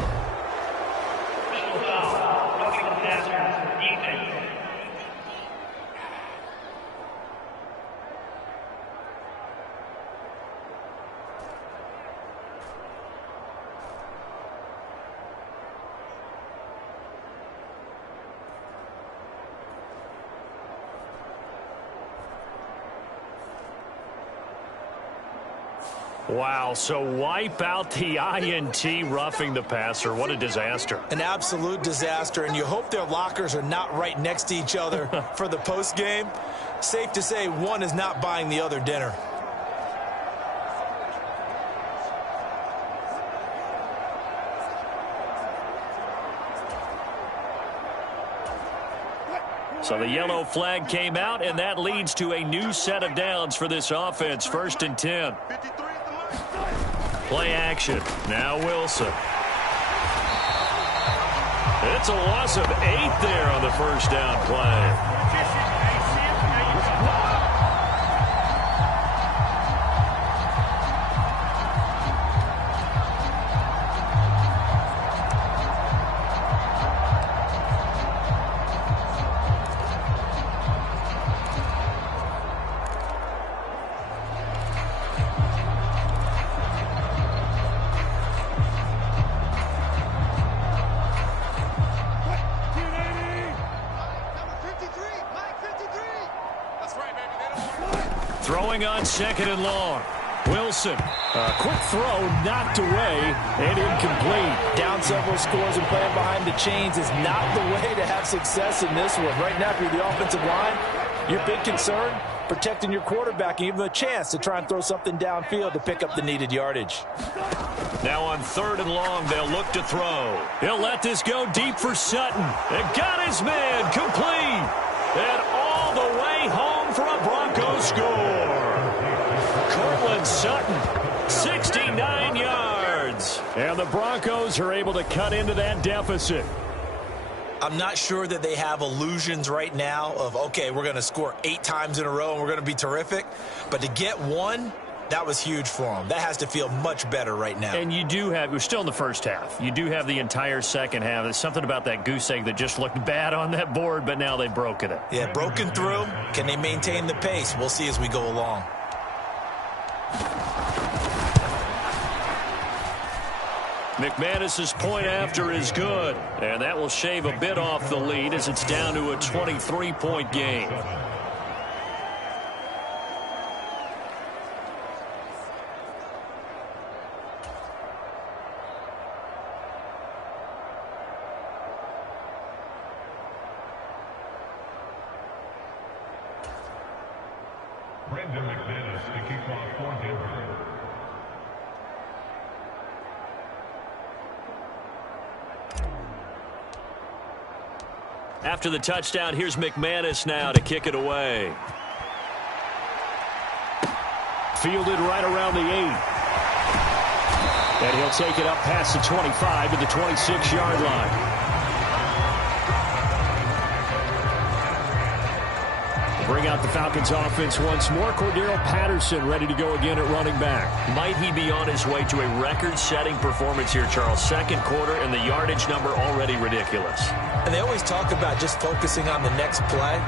Wow, so wipe out the INT roughing the passer. What a disaster. An absolute disaster, and you hope their lockers are not right next to each other for the post game. Safe to say one is not buying the other dinner. So the yellow flag came out, and that leads to a new set of downs for this offense. 1st and 10. Play action. Now Wilson. It's a loss of 8 there on the first down play. Throwing on 2nd and long. Wilson. A quick throw knocked away and incomplete. Down several scores and playing behind the chains is not the way to have success in this one. Right now, if you're the offensive line, your big concern, protecting your quarterback and give him a chance to try and throw something downfield to pick up the needed yardage. Now on 3rd and long, they'll look to throw. He'll let this go deep for Sutton. And got his man complete. And all the way home for a Broncos score. Cortland Sutton, 69 yards. And the Broncos are able to cut into that deficit. I'm not sure that they have illusions right now of, okay, we're going to score 8 times in a row and we're going to be terrific. But to get one, that was huge for them. That has to feel much better right now. And you do have, we're still in the first half. You do have the entire second half. There's something about that goose egg that just looked bad on that board, but now they've broken it. Yeah, broken through. Can they maintain the pace? We'll see as we go along. McManus's point after is good, and that will shave a bit off the lead as it's down to a 23-point game. McManus to kick off for Denver. After the touchdown, here's McManus now to kick it away. Fielded right around the 8. And he'll take it up past the 25 to the 26-yard line. Bring out the Falcons offense once more. Cordero Patterson ready to go again at running back. Might he be on his way to a record-setting performance here, Charles? Second quarter, and the yardage number already ridiculous. And they always talk about just focusing on the next play.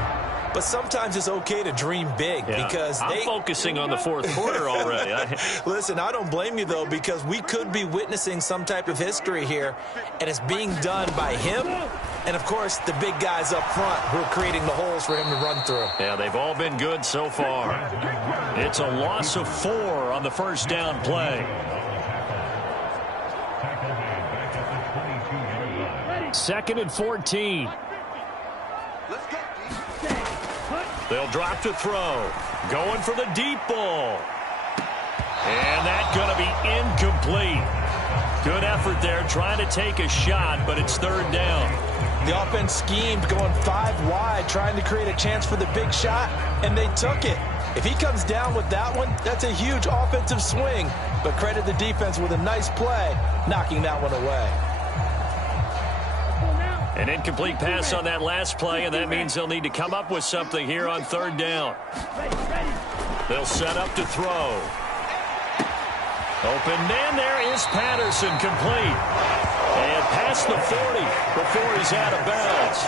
But sometimes it's okay to dream big because I'm focusing on the fourth quarter already. Listen, I don't blame you, though, because we could be witnessing some type of history here, and it's being done by him and, of course, the big guys up front who are creating the holes for him to run through. Yeah, they've all been good so far. It's a loss of 4 on the first down play. Second and 14. They'll drop to throw. Going for the deep ball. And that's going to be incomplete. Good effort there trying to take a shot, but it's third down. The offense schemed going 5 wide, trying to create a chance for the big shot, and they took it. If he comes down with that one, that's a huge offensive swing. But credit the defense with a nice play, knocking that one away. An incomplete pass on that last play, and that means they'll need to come up with something here on third down. They'll set up to throw. Open man, there is Patterson, complete. And past the 40 before he's out of bounds.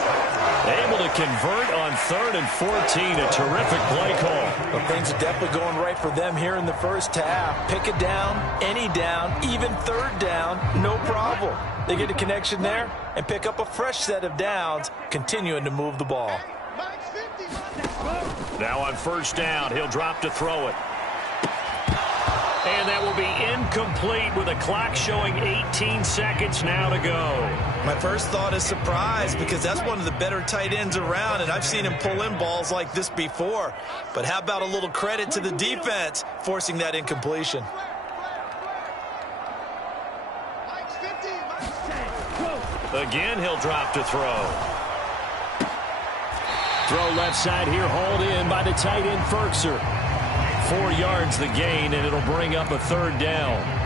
Able to convert on third and 14, a terrific play call. Well, things are definitely going right for them here in the first half. Pick a down, any down, even third down, no problem. They get a connection there and pick up a fresh set of downs, continuing to move the ball. Now on first down, he'll drop to throw it. And that will be incomplete with a clock showing 18 seconds now to go. My first thought is surprise because that's one of the better tight ends around, and I've seen him pull in balls like this before. But how about a little credit to the defense forcing that incompletion? Again, he'll drop to throw. Throw left side here, hauled in by the tight end, Ferkser. 4 yards the gain, and it'll bring up a third down.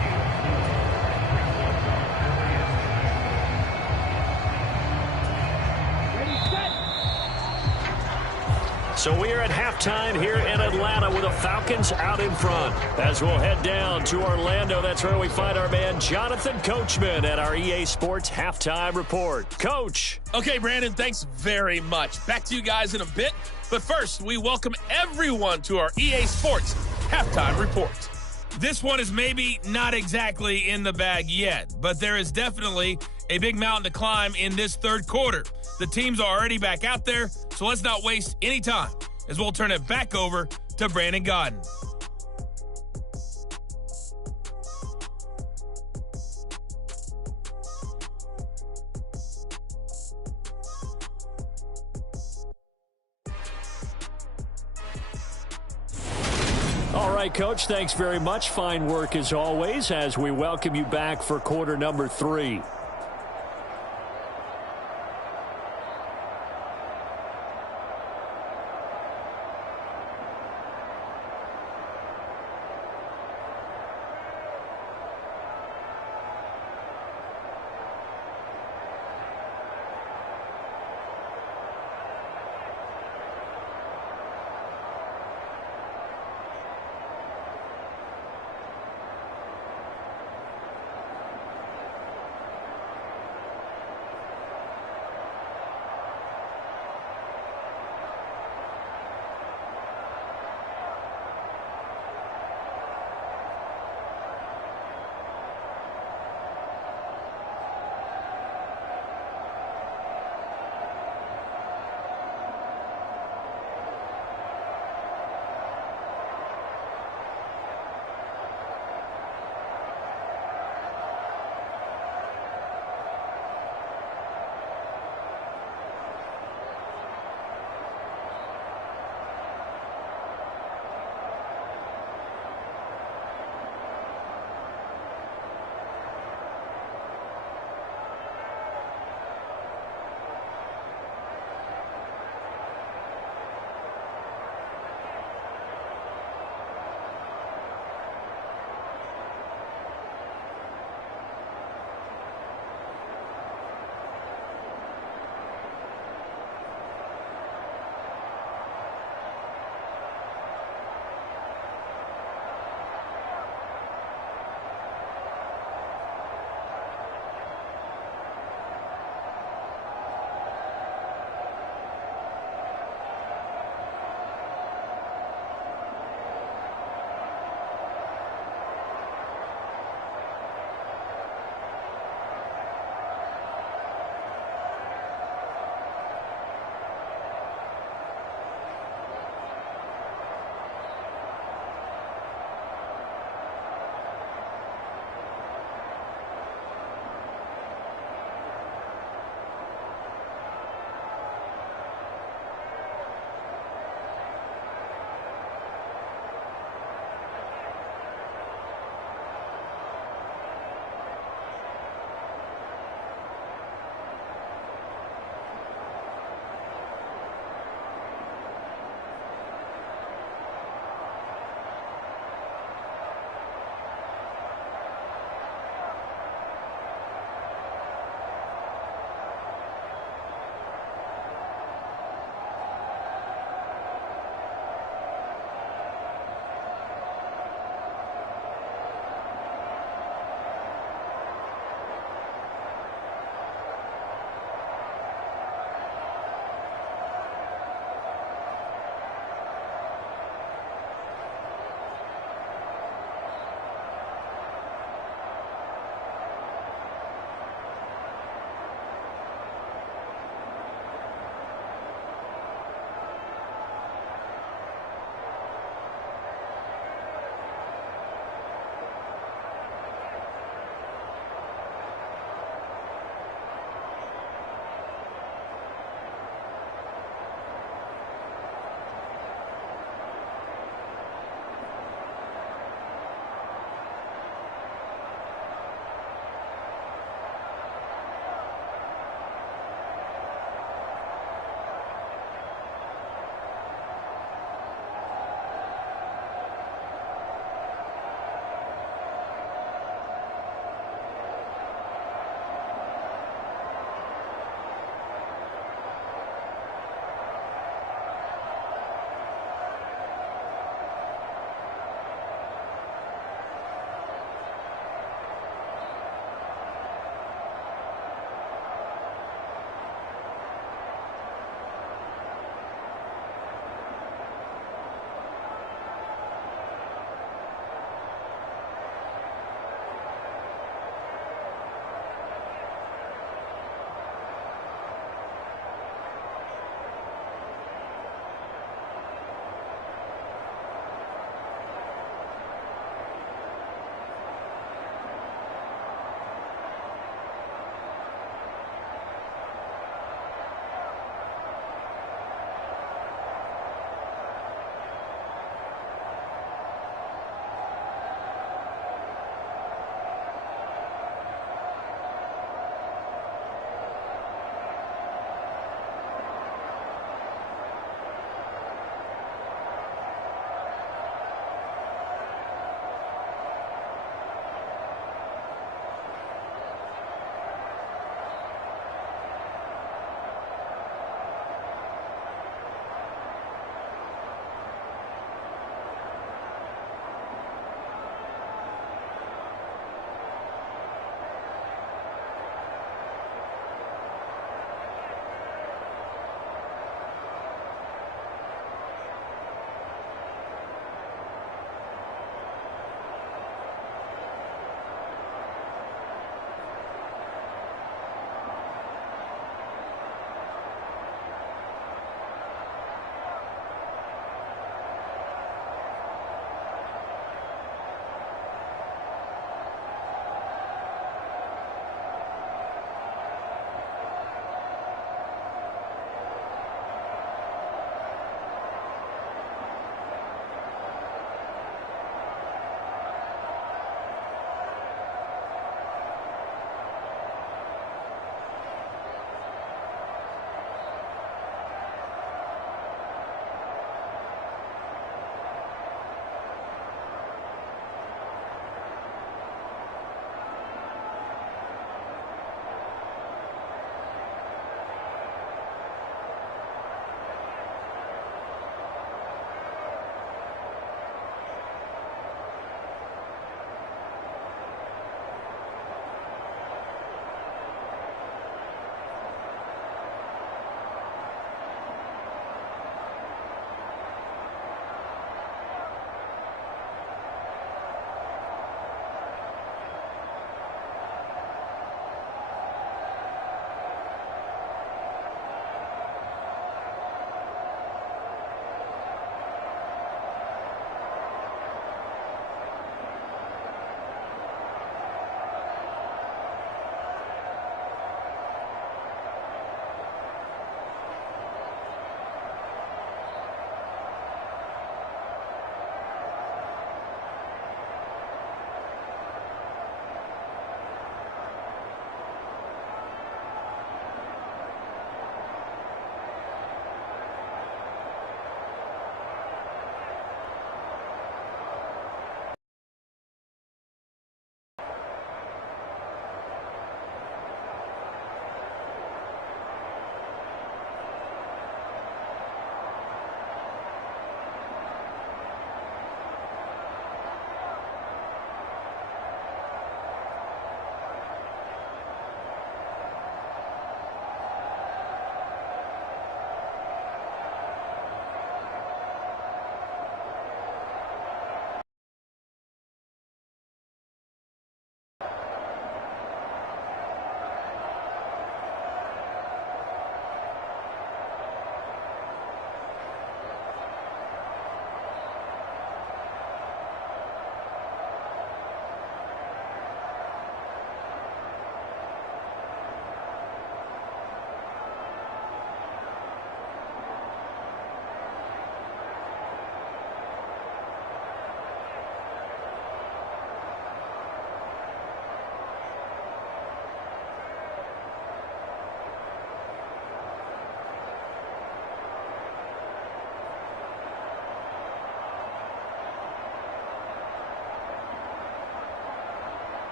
So we are at halftime here in Atlanta with the Falcons out in front. As we'll head down to Orlando, that's where we find our man Jonathan Coachman at our EA Sports Halftime Report. Coach. Okay, Brandon, thanks very much. Back to you guys in a bit. But first, we welcome everyone to our EA Sports Halftime Report. This one is maybe not exactly in the bag yet, but there is definitely a big mountain to climb in this third quarter. The teams are already back out there, so let's not waste any time as we'll turn it back over to Brandon Godden. All right, Coach, thanks very much. Fine work as always as we welcome you back for quarter number 3.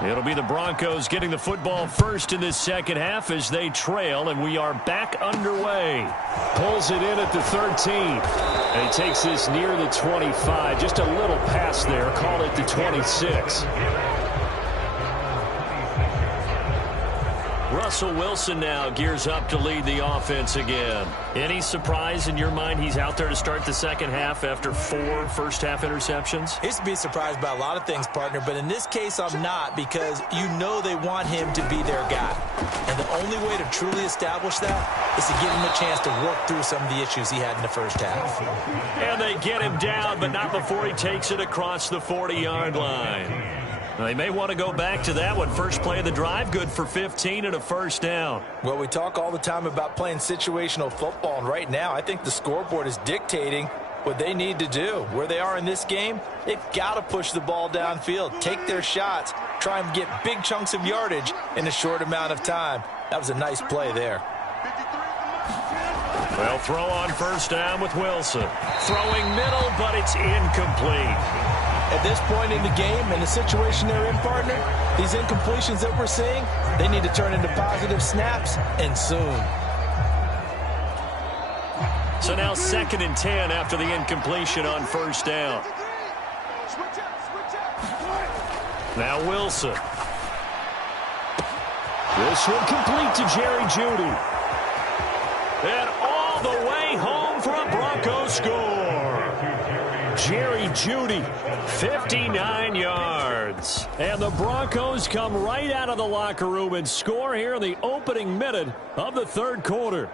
It'll be the Broncos getting the football first in this second half as they trail, and we are back underway. Pulls it in at the 13. And he takes this near the 25. Just a little pass there. Call it the 26. Russell Wilson now gears up to lead the offense again. Any surprise in your mind he's out there to start the second half after 4 first-half interceptions? He's to be surprised by a lot of things, partner, but in this case I'm not, because you know they want him to be their guy. And the only way to truly establish that is to give him a chance to work through some of the issues he had in the first half. And they get him down, but not before he takes it across the 40-yard line. They may want to go back to that one. First play of the drive, good for 15 and a first down. Well, we talk all the time about playing situational football, and right now I think the scoreboard is dictating what they need to do. Where they are in this game, they've got to push the ball downfield, take their shots, try and get big chunks of yardage in a short amount of time. That was a nice play there. Well, throw on first down with Wilson. Throwing middle, but it's incomplete. At this point in the game and the situation they're in, partner, these incompletions that we're seeing, they need to turn into positive snaps, and soon. So now 2nd and 10 after the incompletion on first down. Now Wilson. This one complete to Jerry Jeudy. And all the way home for a Broncos score. Jerry Jeudy, 59 yards. And the Broncos come right out of the locker room and score here in the opening minute of the third quarter.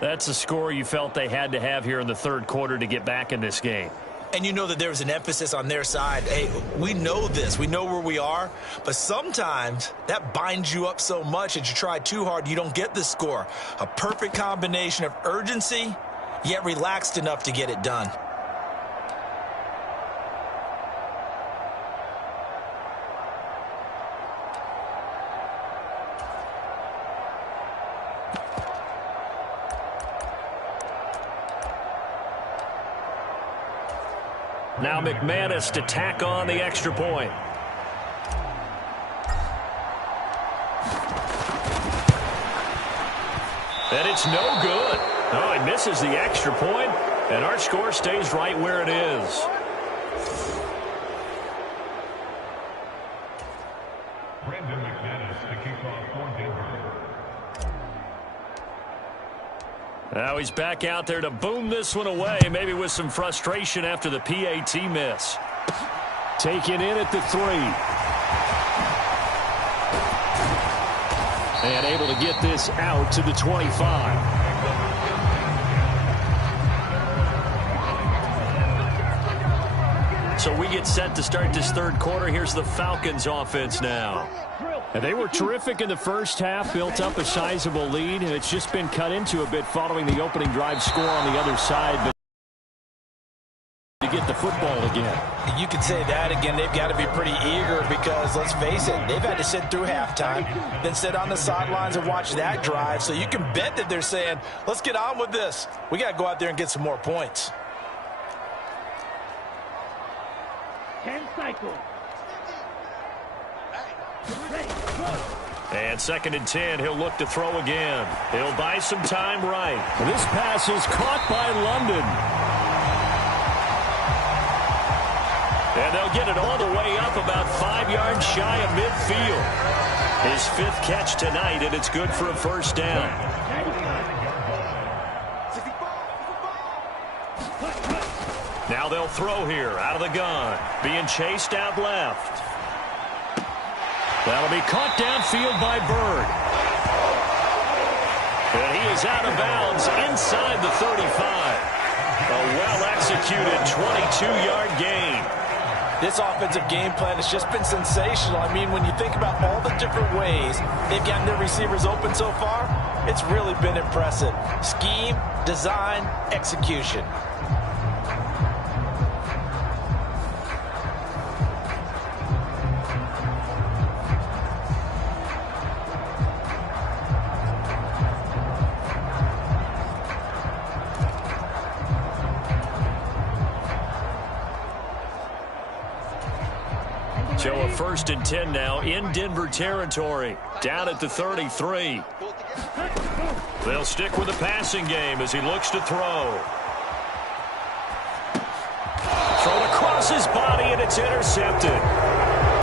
That's a score you felt they had to have here in the third quarter to get back in this game. And you know that there was an emphasis on their side. Hey, we know this. We know where we are. But sometimes that binds you up so much that you try too hard, you don't get the score. A perfect combination of urgency, yet relaxed enough to get it done. Now McManus to tack on the extra point. And it's no good. Oh, he misses the extra point, and our score stays right where it is. Brandon McManus to kick off for Denver. Now he's back out there to boom this one away, maybe with some frustration after the PAT miss. taken in at the 3. And able to get this out to the 25. So we get set to start this third quarter. Here's the Falcons offense now. And they were terrific in the first half, built up a sizable lead, and it's just been cut into a bit following the opening drive score on the other side. But to get the football again. You could say that again. They've got to be pretty eager because, let's face it, they've had to sit through halftime, then sit on the sidelines and watch that drive. So you can bet that they're saying, let's get on with this. We got to go out there and get some more points. 10 cycles. And 2nd and 10, he'll look to throw again. He'll buy some time right. This pass is caught by London. And they'll get it all the way up about 5 yards shy of midfield. His 5th catch tonight, and it's good for a first down. Now they'll throw here out of the gun. Being chased out left. That'll be caught downfield by Bird. And he is out of bounds inside the 35. A well-executed 22-yard gain. This offensive game plan has just been sensational. I mean, when you think about all the different ways they've gotten their receivers open so far, it's really been impressive. Scheme, design, execution. So a 1st and 10 now in Denver territory. Down at the 33. They'll stick with the passing game as he looks to throw. Thrown across his body, and it's intercepted.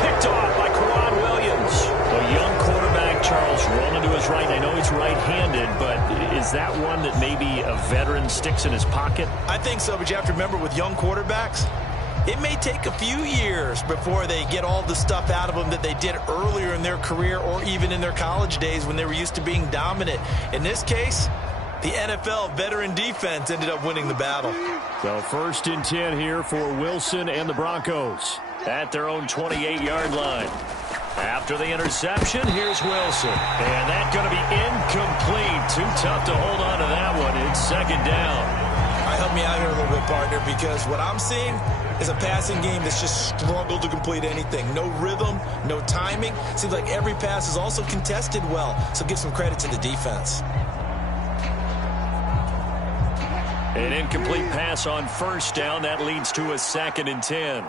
Picked off by Quan Williams. A young quarterback, Charles, rolling to his right. I know he's right-handed, but is that one that maybe a veteran sticks in his pocket? I think so, but you have to remember with young quarterbacks, it may take a few years before they get all the stuff out of them that they did earlier in their career or even in their college days when they were used to being dominant. In this case, the NFL veteran defense ended up winning the battle. So 1st and 10 here for Wilson and the Broncos at their own 28-yard line. After the interception, here's Wilson. And that's going to be incomplete. Too tough to hold on to that one. It's 2nd down. All right, help me out here a little bit, partner, because what I'm seeing is a passing game that's just struggled to complete anything. No rhythm, no timing. Seems like every pass is also contested well, so give some credit to the defense. An incomplete pass on 1st down. That leads to a 2nd and 10.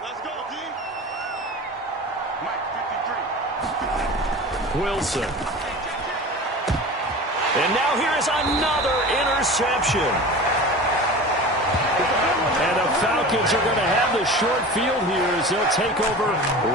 Wilson. And now here is another interception. And the Falcons are going to have the short field here as they'll take over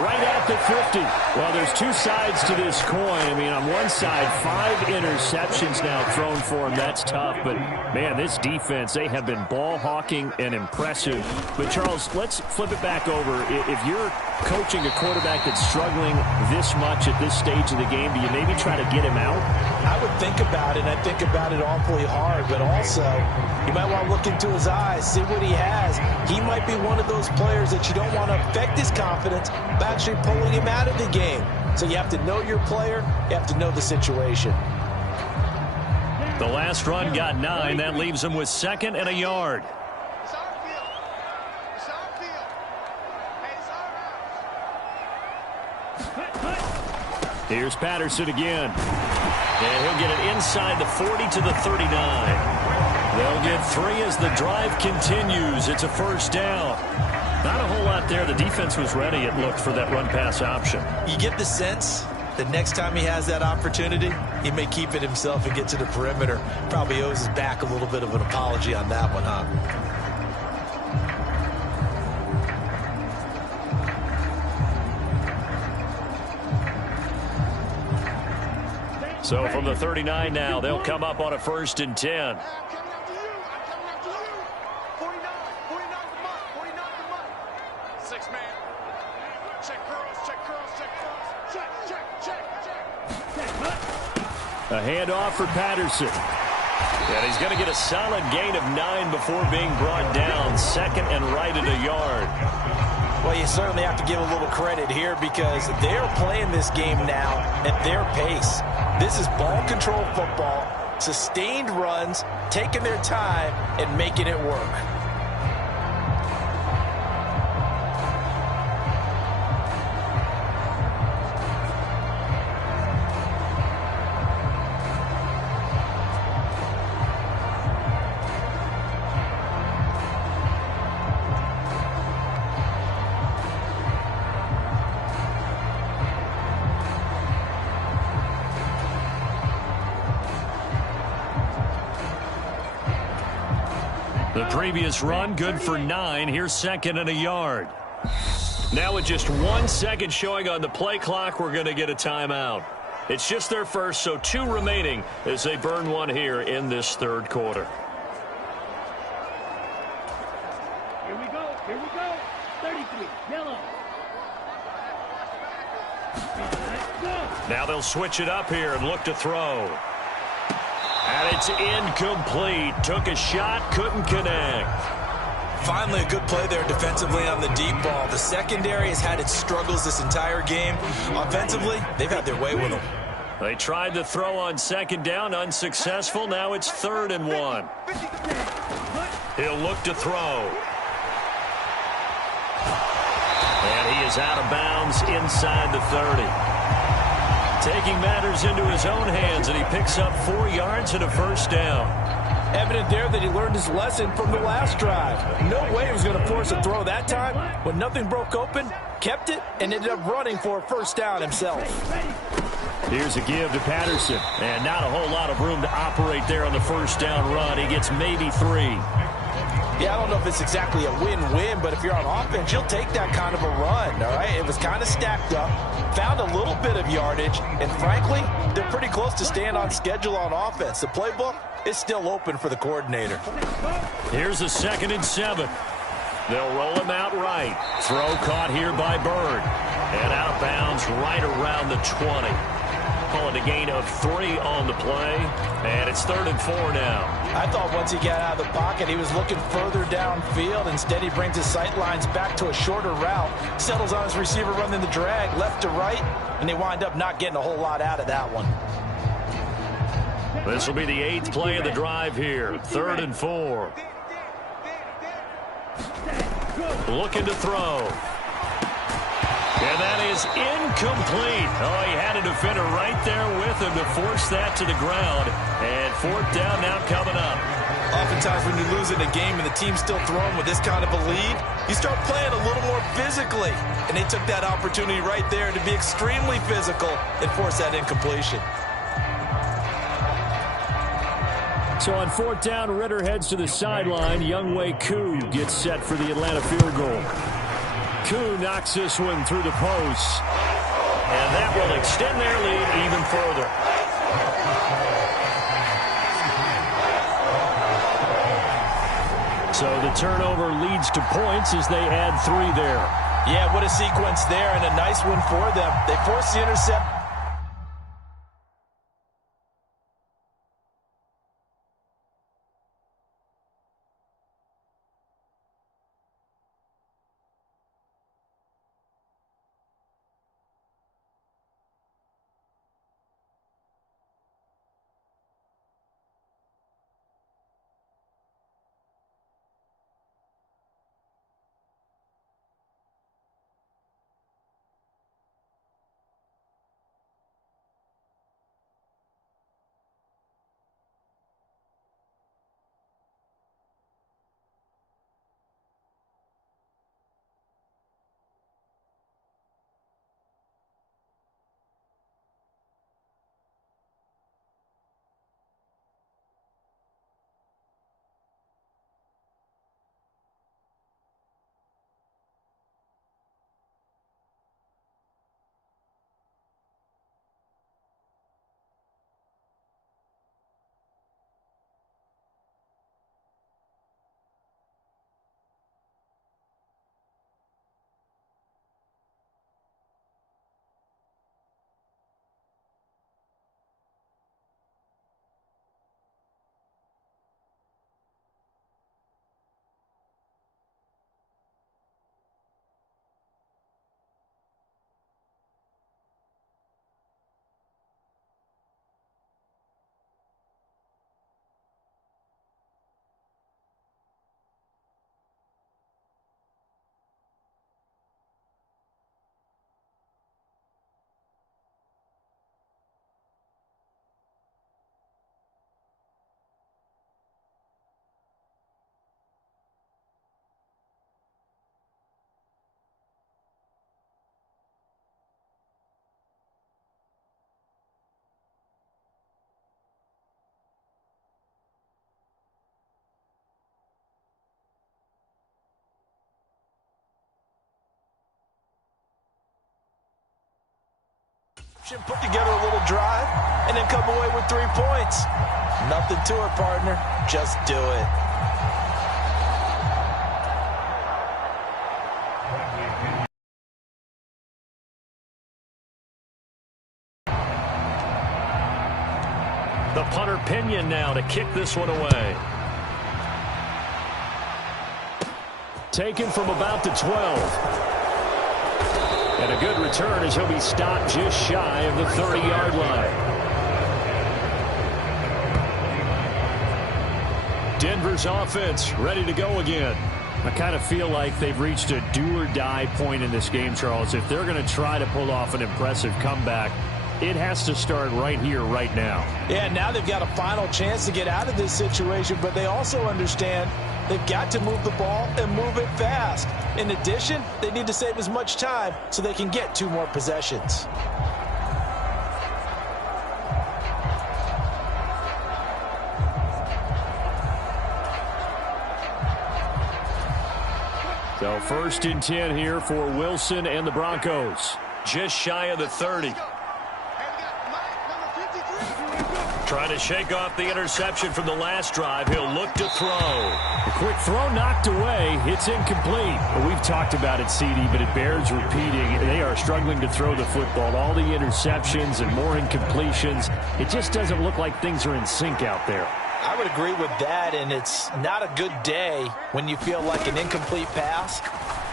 right at the 50. Well, there's two sides to this coin. I mean, on one side, 5 interceptions now thrown for him. That's tough. But, man, this defense, they have been ball hawking and impressive. But, Charles, let's flip it back over. If you're coaching a quarterback that's struggling this much at this stage of the game, do you maybe try to get him out? I would think about it, and I think about it awfully hard. But also, you might want to look into his eyes, see what he has. He might be one of those players that you don't want to affect his confidence by actually pulling him out of the game. So you have to know your player. You have to know the situation. The last run got 9. That leaves him with 2nd and a yard. Here's Patterson again. And he'll get it inside the 40 to the 39. They'll get 3 as the drive continues. It's a 1st down. Not a whole lot there. The defense was ready, it looked, for that run-pass option. You get the sense that next time he has that opportunity, he may keep it himself and get to the perimeter. Probably owes his back a little bit of an apology on that one, huh? So from the 39 now, they'll come up on a 1st and 10. A handoff for Patterson. And he's going to get a solid gain of 9 before being brought down. 2nd and right at a yard. Well, you certainly have to give a little credit here because they're playing this game now at their pace. This is ball control football, sustained runs, taking their time, and making it work. The previous run, good for 9. Here's 2nd and a yard. Now with just 1 second showing on the play clock, we're going to get a timeout. It's just their first, so 2 remaining as they burn 1 here in this 3rd quarter. Here we go. 33, yellow. Let's go. Now they'll switch it up here and look to throw. And it's incomplete. Took a shot, couldn't connect. Finally, a good play there defensively on the deep ball. The secondary has had its struggles this entire game. Offensively, they've had their way with them. They tried to throw on 2nd down, unsuccessful. Now it's 3rd and 1. He'll look to throw. And he is out of bounds inside the 30. Taking matters into his own hands, and he picks up 4 yards and a 1st down. Evident there that he learned his lesson from the last drive. No way he was going to force a throw that time. When nothing broke open, kept it, and ended up running for a first down himself. Here's a give to Patterson. And not a whole lot of room to operate there on the first down run. He gets maybe 3. Yeah, I don't know if it's exactly a win-win, but if you're on offense, you'll take that kind of a run, all right? It was kind of stacked up, found a little bit of yardage, and frankly, they're pretty close to staying on schedule on offense. The playbook is still open for the coordinator. Here's a 2nd and 7. They'll roll him out right. Throw caught here by Bird. And out of bounds right around the 20. Call it a gain of 3 on the play. And it's 3rd and 4 now. I thought once he got out of the pocket, he was looking further downfield. Instead, he brings his sight lines back to a shorter route. Settles on his receiver running the drag left to right. And they wind up not getting a whole lot out of that one. This will be the 8th play of the drive here. 3rd and 4. Looking to throw. And that is incomplete. Oh, he had a defender right there with him to force that to the ground. And 4th down now coming up. Oftentimes when you lose in a game and the team's still throwing with this kind of a lead, you start playing a little more physically. And they took that opportunity right there to be extremely physical and force that incompletion. So on 4th down, Ritter heads to the sideline. Younghoe Koo gets set for the Atlanta field goal. Koo knocks this one through the post. And that will extend their lead even further. So the turnover leads to points as they add 3 there. Yeah, what a sequence there, and a nice one for them. They force the intercept. Put together a little drive and then come away with 3 points. Nothing to it, partner. Just do it. The punter Pinion now to kick this one away. Taken from about the 12. And a good return as he'll be stopped just shy of the 30-yard line. Denver's offense ready to go again. I kind of feel like they've reached a do-or-die point in this game, Charles. If they're going to try to pull off an impressive comeback, it has to start right here, right now. Yeah, now they've got a final chance to get out of this situation, but they also understand they've got to move the ball and move it fast. In addition, they need to save as much time so they can get 2 more possessions. So 1st and 10 here for Wilson and the Broncos. Just shy of the 30. Trying to shake off the interception from the last drive. He'll look to throw. A quick throw knocked away. It's incomplete. Well, we've talked about it, CD, but it bears repeating. They are struggling to throw the football. All the interceptions and more incompletions. It just doesn't look like things are in sync out there. I would agree with that, and it's not a good day when you feel like an incomplete pass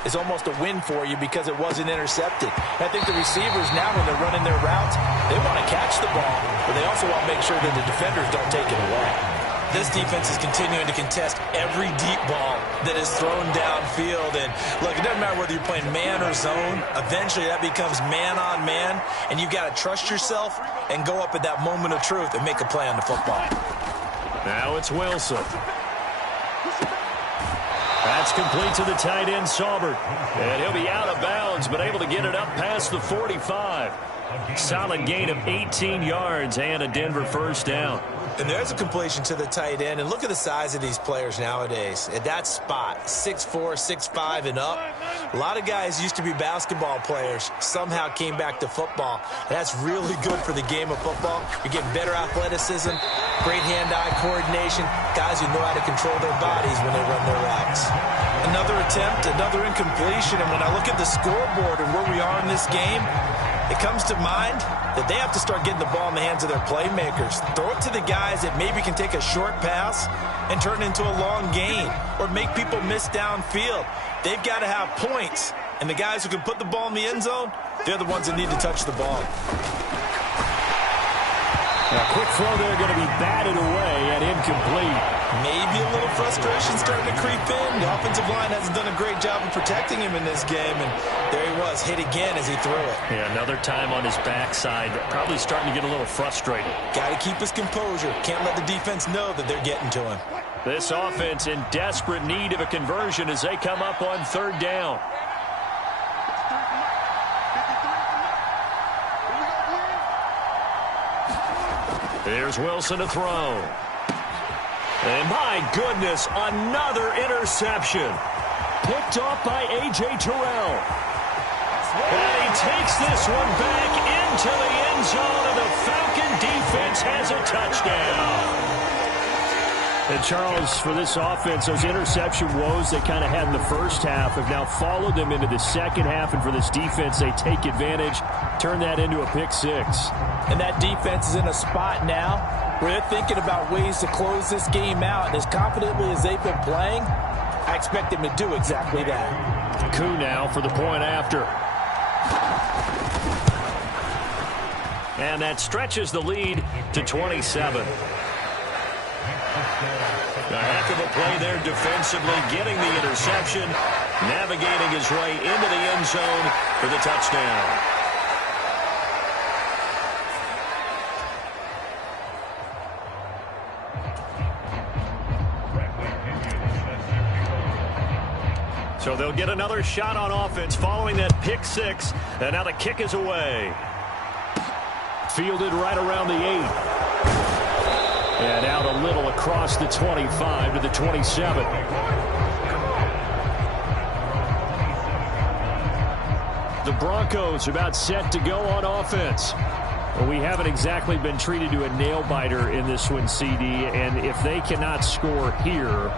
is almost a win for you because it wasn't intercepted. I think the receivers now, when they're running their routes, they want to catch the ball, but they also want to make sure that the defenders don't take it away. This defense is continuing to contest every deep ball that is thrown downfield. And look, it doesn't matter whether you're playing man or zone. Eventually, that becomes man on man, and you've got to trust yourself and go up at that moment of truth and make a play on the football. Now it's Wilson. That's complete to the tight end, Saubert. And he'll be out of bounds, but able to get it up past the 45. Solid gain of 18 yards and a Denver first down. And there's a completion to the tight end. And look at the size of these players nowadays. At that spot, 6'4", 6'5", and up. A lot of guys used to be basketball players. Somehow came back to football. That's really good for the game of football. You're getting better athleticism, great hand-eye coordination. Guys who know how to control their bodies when they run their routes. Another attempt, another incompletion. And when I look at the scoreboard and where we are in this game, it comes to mind that they have to start getting the ball in the hands of their playmakers. Throw it to the guys that maybe can take a short pass and turn it into a long gain or make people miss downfield. They've got to have points, and the guys who can put the ball in the end zone, they're the ones that need to touch the ball. A quick throw there going to be batted away and incomplete. Maybe a little frustration starting to creep in. The offensive line hasn't done a great job of protecting him in this game, and there he was, hit again as he threw it. Yeah, another time on his backside, probably starting to get a little frustrated. Got to keep his composure. Can't let the defense know that they're getting to him. This offense in desperate need of a conversion as they come up on 3rd down. Here's Wilson to throw. And my goodness, another interception. Picked off by A.J. Terrell. And he takes this one back into the end zone, and the Falcon defense has a touchdown. And Charles, for this offense, those interception woes they kind of had in the first half have now followed them into the second half. And for this defense, they take advantage, turn that into a pick 6. And that defense is in a spot now where they're thinking about ways to close this game out. And as confidently as they've been playing, I expect them to do exactly that. Coup now for the point after. And that stretches the lead to 27. A heck of a play there defensively, getting the interception, navigating his way into the end zone for the touchdown. So they'll get another shot on offense following that pick 6, and now the kick is away. Fielded right around the 8. And out a little across the 25 to the 27. The Broncos about set to go on offense. Well, we haven't exactly been treated to a nail-biter in this one, CD, and if they cannot score here,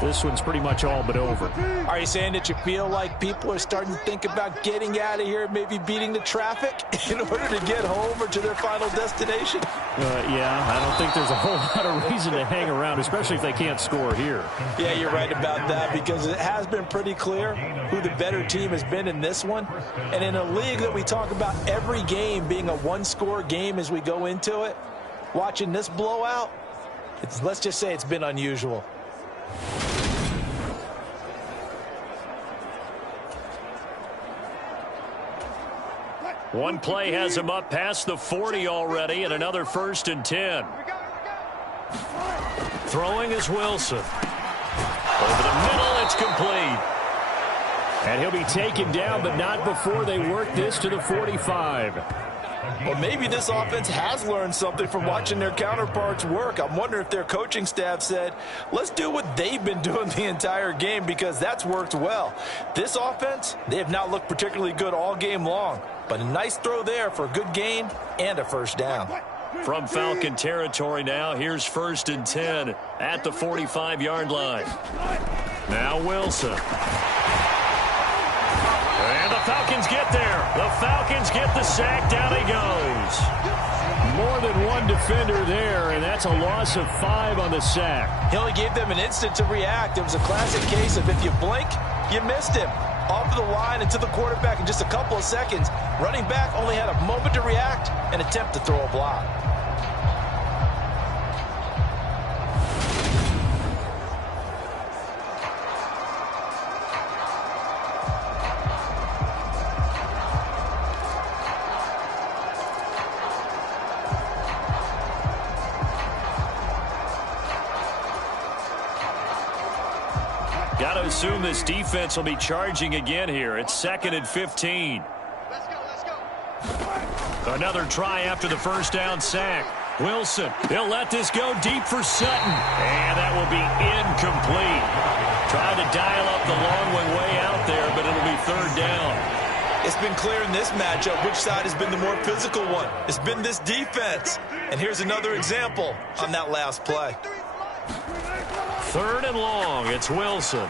this one's pretty much all but over. Are you saying that you feel like people are starting to think about getting out of here, maybe beating the traffic in order to get home or to their final destination? Yeah, I don't think there's a whole lot of reason to hang around, especially if they can't score here. Yeah, you're right about that, because it has been pretty clear who the better team has been in this one. And in a league that we talk about every game being a one-score game as we go into it, watching this blowout, let's just say it's been unusual. One play has him up past the 40 already, and another 1st and 10. Throwing is Wilson. Over the middle, it's complete. And he'll be taken down, but not before they work this to the 45. Well, maybe this offense has learned something from watching their counterparts work. I'm wondering if their coaching staff said, let's do what they've been doing the entire game, because that's worked well. This offense, they have not looked particularly good all game long, but a nice throw there for a good gain and a first down. From Falcon territory now, here's 1st and 10 at the 45-yard line. Now Wilson. And the Falcons get there. The Falcons get the sack. Down he goes. More than one defender there, and that's a loss of 5 on the sack. He only gave them an instant to react. It was a classic case of if you blink, you missed him. Off of the line and to the quarterback in just a couple of seconds. Running back only had a moment to react and attempt to throw a block. Got to assume this defense will be charging again here. It's 2nd and 15. Let's go. Another try after the first down sack. Wilson, he'll let this go deep for Sutton. And that will be incomplete. Trying to dial up the long one way out there, but it'll be 3rd down. It's been clear in this matchup which side has been the more physical one. It's been this defense. And here's another example on that last play. 3rd and long. It's Wilson.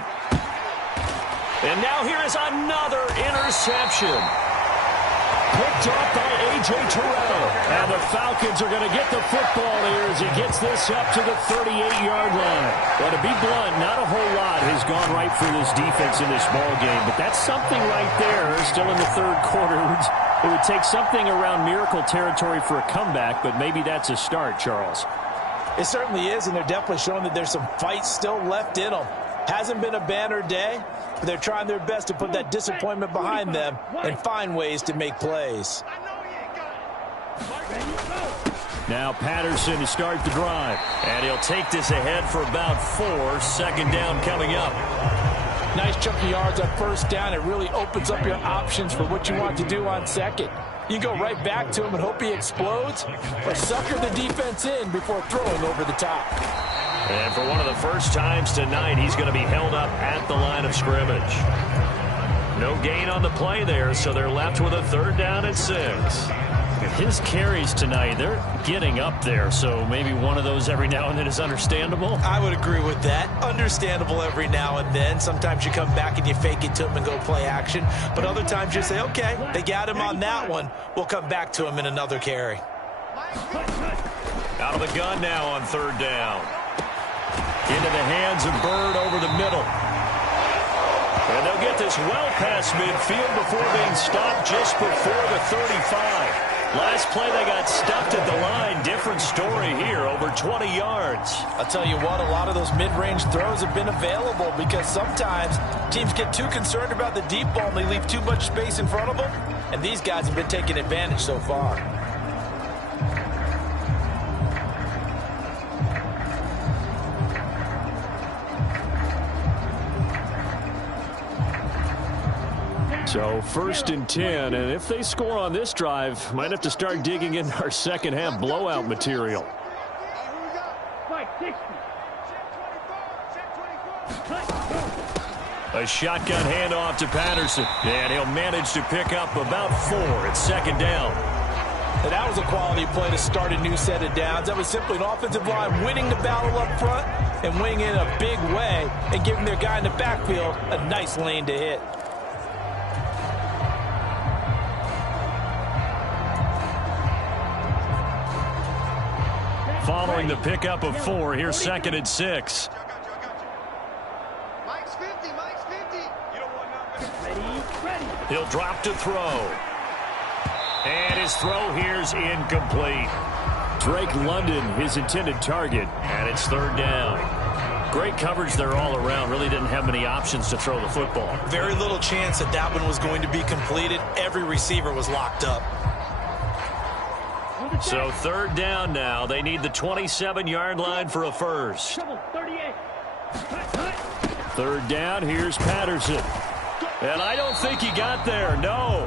And now here is another interception. Picked off by A.J. Terrell. And the Falcons are going to get the football here as he gets this up to the 38-yard line. Well, to be blunt, not a whole lot has gone right for this defense in this ball game, but that's something right there. Still in the 3rd quarter. It would take something around miracle territory for a comeback, but maybe that's a start, Charles. It certainly is, and they're definitely showing that there's some fight still left in them. Hasn't been a banner day, but they're trying their best to put that disappointment behind them and find ways to make plays. Now Patterson to start the drive. And he'll take this ahead for about 4. 2nd down coming up. Nice chunky yards on first down. It really opens up your options for what you want to do on second. You go right back to him and hope he explodes, or sucker the defense in before throwing over the top. And for one of the first times tonight, he's going to be held up at the line of scrimmage. No gain on the play there, so they're left with a 3rd down and 6. His carries tonight, they're getting up there, so maybe one of those every now and then is understandable. I would agree with that. Understandable every now and then. Sometimes you come back and you fake it to him and go play action. But other times you say, okay, they got him on that one. We'll come back to him in another carry. Out of the gun now on 3rd down. Into the hands of Bird over the middle. And they'll get this well past midfield before being stopped just before the 35. Last play they got stuffed at the line. Different story here, over 20 yards. I'll tell you what, a lot of those mid-range throws have been available because sometimes teams get too concerned about the deep ball and they leave too much space in front of them. And these guys have been taking advantage so far. So 1st and 10, and if they score on this drive, might have to start digging in our second half blowout material. A shotgun handoff to Patterson, and he'll manage to pick up about 4. It's 2nd down. And that was a quality play to start a new set of downs. That was simply an offensive line winning the battle up front and winning in a big way and giving their guy in the backfield a nice lane to hit. Following the pickup of 4, here's 2nd and 6. Mike's 50. You don't want nothing. Ready. He'll drop to throw. And his throw here's incomplete. Drake London, his intended target. And it's 3rd down. Great coverage there all around. Really didn't have many options to throw the football. Very little chance that that one was going to be completed. Every receiver was locked up. So 3rd down now. They need the 27-yard line for a first. 3rd down, here's Patterson. And I don't think he got there, no.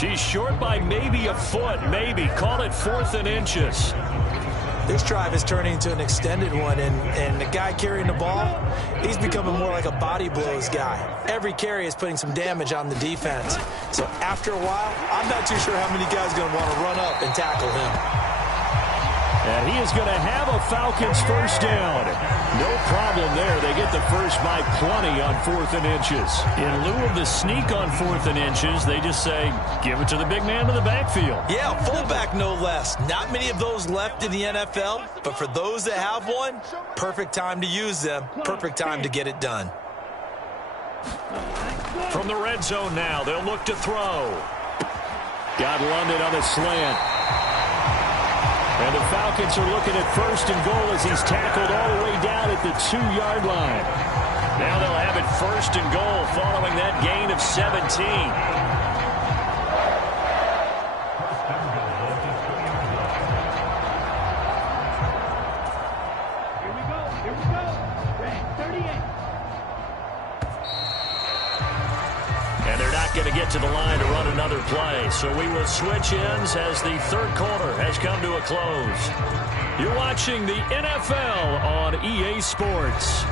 He's short by maybe a foot, maybe. Call it 4th and inches. This drive is turning into an extended one, and the guy carrying the ball, he's becoming more like a body blows guy. Every carry is putting some damage on the defense. So after a while, I'm not too sure how many guys are going to want to run up and tackle him. And he is going to have a Falcons first down. No problem there. They get the first by plenty on 4th and inches. In lieu of the sneak on 4th and inches, they just say, give it to the big man in the backfield. Yeah, fullback no less. Not many of those left in the NFL, but for those that have one, perfect time to use them. Perfect time to get it done. From the red zone now, they'll look to throw. Got London on the slant. And the Falcons are looking at 1st and goal as he's tackled all the way down at the 2-yard line. Now they'll have it 1st and goal following that gain of 17. Here we go. Here we go. Red 38. And they're not going to get to the line to run another play. So we will switch ends as the 3rd quarter has come to a close. You're watching the NFL on EA Sports.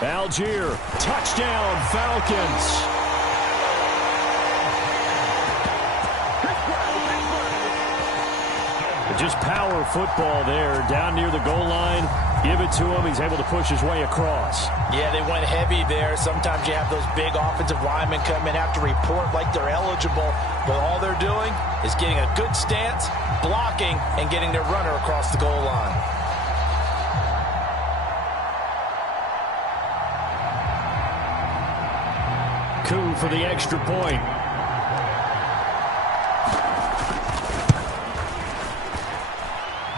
Algier, touchdown Falcons. Just power football there, down near the goal line. Give it to him. He's able to push his way across. Yeah, they went heavy there. Sometimes you have those big offensive linemen come in, have to report like they're eligible, but all they're doing is getting a good stance, blocking, and getting their runner across the goal line. Coup for the extra point.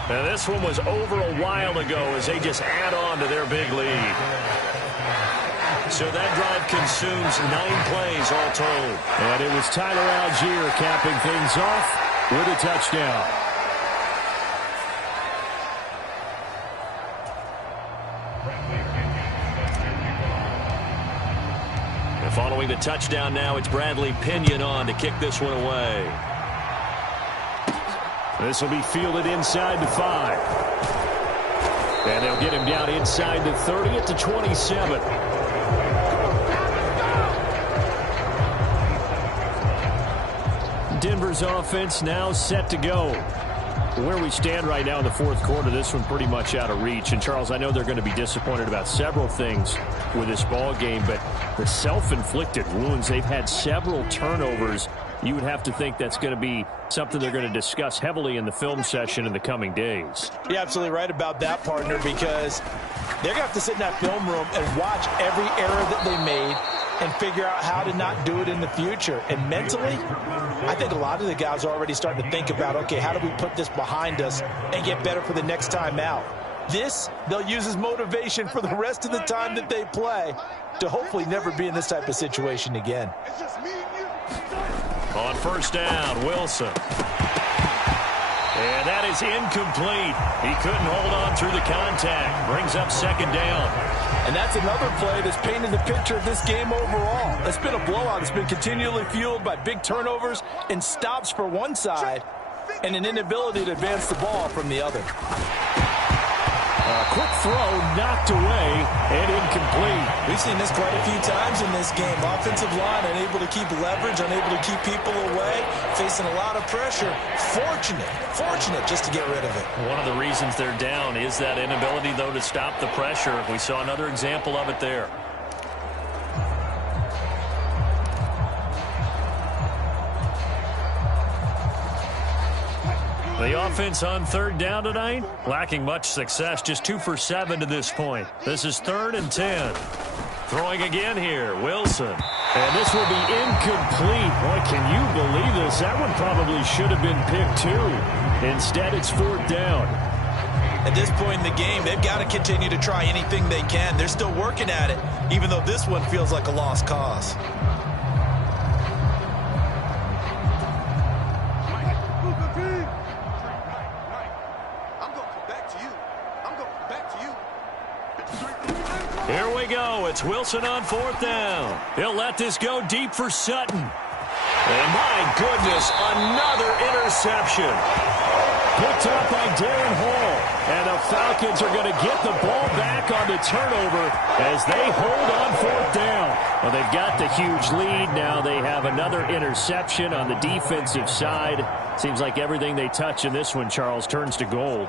Now this one was over a while ago as they just add on to their big lead. So that drive consumes 9 plays all told. And it was Tyler Algier capping things off with a touchdown. Following the touchdown now, it's Bradley Pinion on to kick this one away. This will be fielded inside the 5. And they'll get him down inside the 30 at the 27. Denver's offense now set to go. Where we stand right now in the 4th quarter, this one pretty much out of reach. And, Charles, I know they're going to be disappointed about several things with this ball game, but the self-inflicted wounds, they've had several turnovers. You would have to think that's going to be something they're going to discuss heavily in the film session in the coming days. You're absolutely right about that, partner, because they're going to have to sit in that film room and watch every error that they made and figure out how to not do it in the future. And mentally, I think a lot of the guys are already starting to think about, okay, how do we put this behind us and get better for the next time out? This, they'll use as motivation for the rest of the time that they play to hopefully never be in this type of situation again. On 1st down, Wilson. And that is incomplete. He couldn't hold on through the contact. Brings up 2nd down. And that's another play that's painted the picture of this game overall. It's been a blowout. It's been continually fueled by big turnovers and stops for one side and an inability to advance the ball from the other. A quick throw knocked away and incomplete. We've seen this quite a few times in this game. Offensive line unable to keep leverage, unable to keep people away, facing a lot of pressure. Fortunate just to get rid of it. One of the reasons they're down is that inability, though, to stop the pressure. We saw another example of it there. The offense on 3rd down tonight, lacking much success, just 2 for 7 to this point. This is 3rd and 10. Throwing again here, Wilson. And this will be incomplete. Boy, can you believe this? That one probably should have been picked too. Instead, it's 4th down. At this point in the game, they've got to continue to try anything they can. They're still working at it, even though this one feels like a lost cause. Here we go. It's Wilson on 4th down. He'll let this go deep for Sutton. And my goodness, another interception. Picked up by Darren Hall. And the Falcons are going to get the ball back on the turnover as they hold on 4th down. Well, they've got the huge lead. Now they have another interception on the defensive side. Seems like everything they touch in this one, Charles, turns to gold.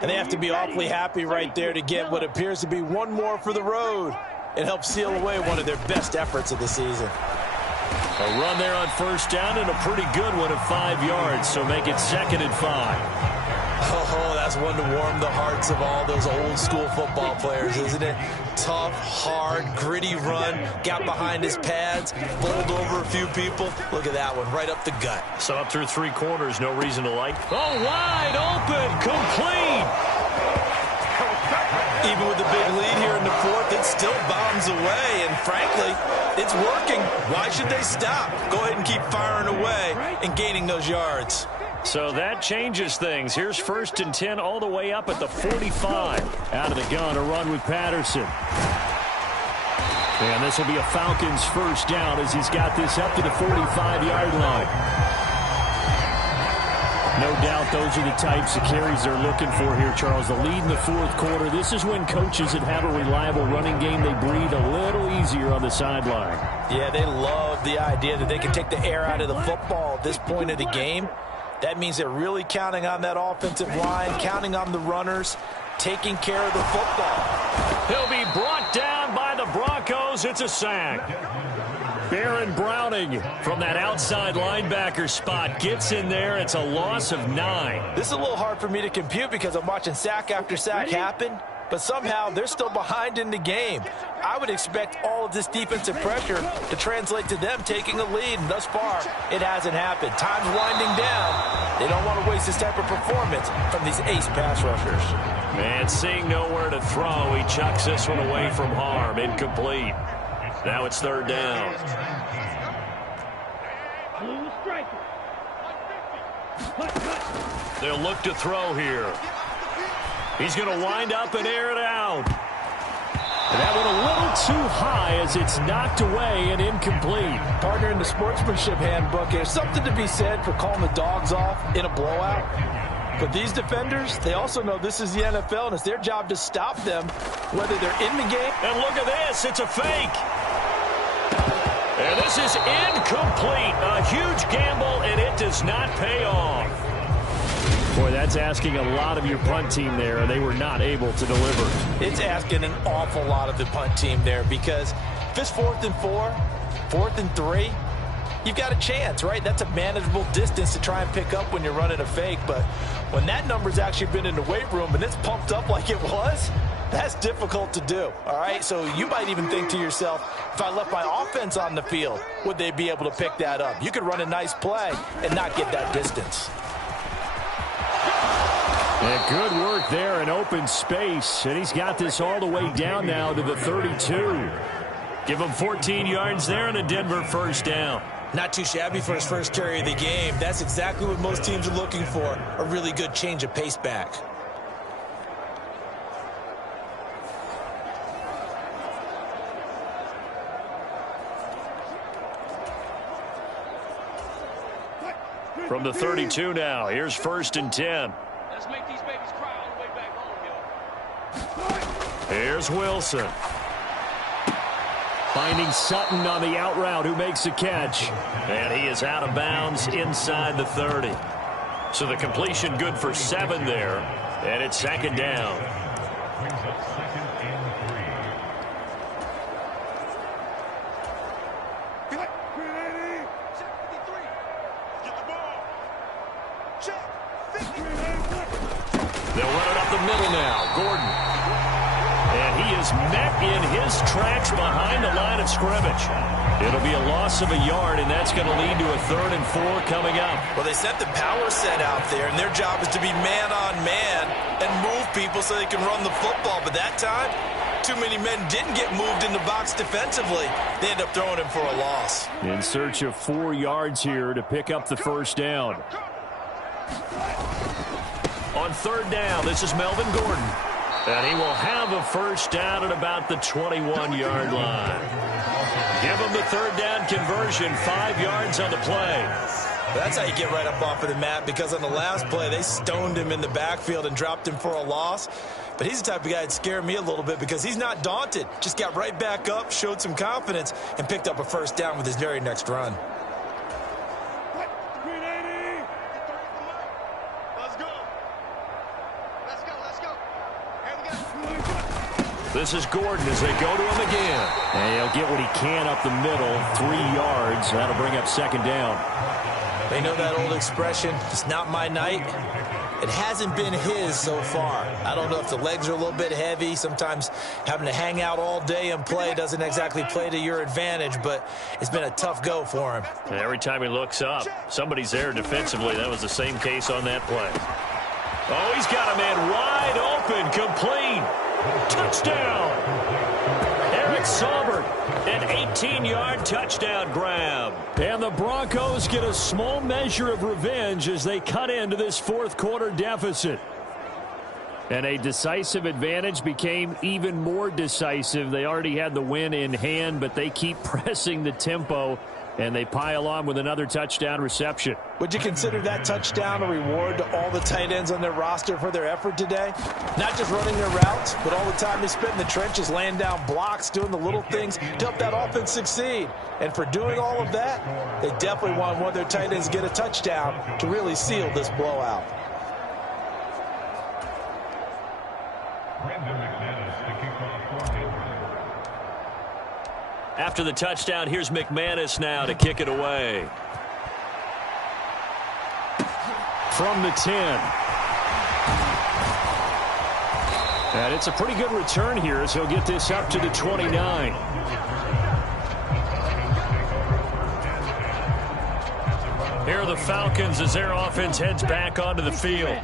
And they have to be awfully happy right there to get what appears to be one more for the road. It helps seal away one of their best efforts of the season. A run there on 1st down and a pretty good one of 5 yards, so make it 2nd and 5. Oh, that's one to warm the hearts of all those old school football players, isn't it? Tough, hard, gritty run, got behind his pads, bowled over a few people. Look at that one, right up the gut. So up through 3 quarters, no reason to like. Oh, wide open, complete. Even with the big lead here in the 4th, it still bombs away, and frankly, it's working. Why should they stop? Go ahead and keep firing away and gaining those yards. So that changes things. Here's 1st and 10 all the way up at the 45. Out of the gun, a run with Patterson. And this will be a Falcons 1st down as he's got this up to the 45-yard line. No doubt those are the types of carries they're looking for here, Charles. The lead in the 4th quarter. This is when coaches that have a reliable running game, they breathe a little easier on the sideline. Yeah, they love the idea that they can take the air out of the football at this point of the game. That means they're really counting on that offensive line, counting on the runners, taking care of the football. He'll be brought down by the Broncos. It's a sack. Baron Browning from that outside linebacker spot gets in there. It's a loss of 9. This is a little hard for me to compute because I'm watching sack after sack happen, but somehow they're still behind in the game. I would expect all of this defensive pressure to translate to them taking a lead, and thus far, it hasn't happened. Time's winding down. They don't want to waste this type of performance from these ace pass rushers. Man, seeing nowhere to throw, he chucks this one away from harm. Incomplete. Now it's 3rd down. They'll look to throw here. He's going to wind up and air it out. And that one a little too high as it's knocked away and incomplete. Partner, in the sportsmanship handbook, there's something to be said for calling the dogs off in a blowout. But these defenders, they also know this is the NFL, and it's their job to stop them, whether they're in the game. And look at this. It's a fake. And this is incomplete. A huge gamble, and it does not pay off. Boy, that's asking a lot of your punt team there, and they were not able to deliver. It's asking an awful lot of the punt team there because if it's 4th and 4, 4th and 3, you've got a chance, right? That's a manageable distance to try and pick up when you're running a fake. But when that number's actually been in the weight room and it's pumped up like it was, that's difficult to do, all right? So you might even think to yourself, if I left my offense on the field, would they be able to pick that up? You could run a nice play and not get that distance. And good work there in open space. And he's got this all the way down now to the 32. Give him 14 yards there and a Denver 1st down. Not too shabby for his first carry of the game. That's exactly what most teams are looking for, a really good change of pace back. From the 32 now, here's 1st and 10. Let's make these babies cry on the way back home, yo. Here's Wilson. Finding Sutton on the out route, who makes the catch. And he is out of bounds inside the 30. So the completion good for 7 there. And it's 2nd down. Brings up 2nd and 3. Check 53. Get the ball. Check 50. They'll run it up the middle now. Gordon. And he is met in his tracks behind the line of scrimmage. It'll be a loss of a yard, and that's going to lead to a 3rd and 4 coming up. Well, they set the power set out there, and their job is to be man-on-man and move people so they can run the football. But that time, too many men didn't get moved in the box defensively. They end up throwing him for a loss. In search of 4 yards here to pick up the first down. On 3rd down, this is Melvin Gordon. And he will have a first down at about the 21-yard line. Give him the 3rd down conversion, 5 yards on the play. That's how you get right up off of the mat, because on the last play, they stoned him in the backfield and dropped him for a loss. But he's the type of guy that scared me a little bit because he's not daunted. Just got right back up, showed some confidence, and picked up a first down with his very next run. This is Gordon as they go to him again. And he'll get what he can up the middle, 3 yards. That'll bring up 2nd down. They know that old expression, it's not my night. It hasn't been his so far. I don't know if the legs are a little bit heavy. Sometimes having to hang out all day and play doesn't exactly play to your advantage, but it's been a tough go for him. And every time he looks up, somebody's there defensively. That was the same case on that play. Oh, he's got a man wide open, complete. Touchdown! Eric Saubert, an 18-yard touchdown grab. And the Broncos get a small measure of revenge as they cut into this 4th quarter deficit. And a decisive advantage became even more decisive. They already had the win in hand, but they keep pressing the tempo, and they pile on with another touchdown reception. Would you consider that touchdown a reward to all the tight ends on their roster for their effort today? Not just running their routes, but all the time they spent in the trenches, laying down blocks, doing the little things to help that offense succeed. And for doing all of that, they definitely want one of their tight ends to get a touchdown to really seal this blowout. After the touchdown, here's McManus now to kick it away. From the 10. And it's a pretty good return here as he'll get this up to the 29. Here are the Falcons as their offense heads back onto the field.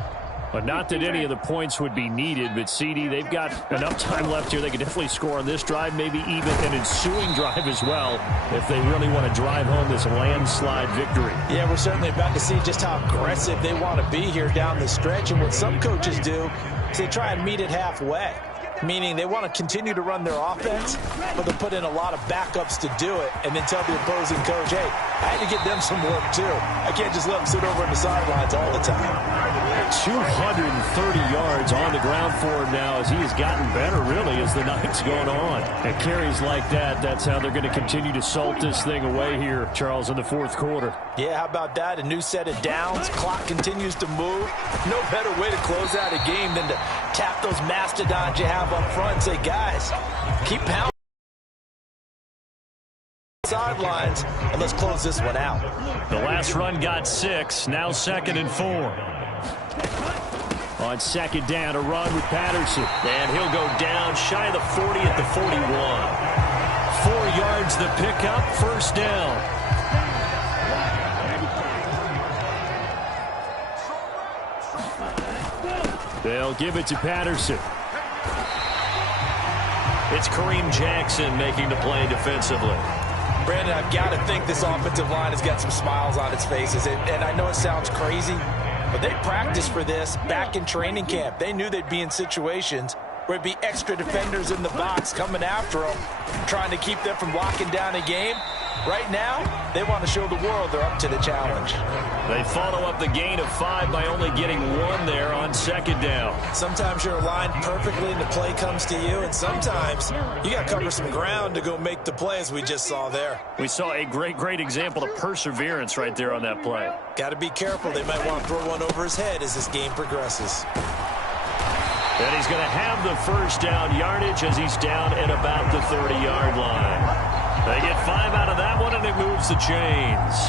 But not that any of the points would be needed, but CD, they've got enough time left here. They could definitely score on this drive, maybe even an ensuing drive as well, if they really want to drive home this landslide victory. Yeah, we're certainly about to see just how aggressive they want to be here down the stretch. And what some coaches do is they try and meet it halfway, meaning they want to continue to run their offense, but they'll put in a lot of backups to do it and then tell the opposing coach, hey, I had to get them some work too. I can't just let them sit over on the sidelines all the time. 230 yards on the ground for him now as he has gotten better, really, as the night's going on. And carries like that, that's how they're going to continue to salt this thing away here, Charles, in the 4th quarter. Yeah, how about that? A new set of downs. Clock continues to move. No better way to close out a game than to tap those mastodons you have up front and say, guys, keep pounding sidelines and let's close this one out. The last run got 6, now 2nd and 4. On 2nd down, a run with Patterson. And he'll go down shy of the 40 at the 41. 4 yards the pickup, first down. They'll give it to Patterson. It's Kareem Jackson making the play defensively. Brandon, I've got to think this offensive line has got some smiles on its faces. And I know it sounds crazy, but they practiced for this back in training camp. They knew they'd be in situations where it'd be extra defenders in the box coming after them, trying to keep them from locking down a game. Right now, they want to show the world they're up to the challenge. They follow up the gain of 5 by only getting 1 there on 2nd down. Sometimes you're aligned perfectly and the play comes to you, and sometimes you got to cover some ground to go make the play, as we just saw there. We saw a great example of perseverance right there on that play. Got to be careful. They might want to throw one over his head as this game progresses. And he's going to have the first down yardage as he's down at about the 30-yard line. They get 5 out of that one, and it moves the chains.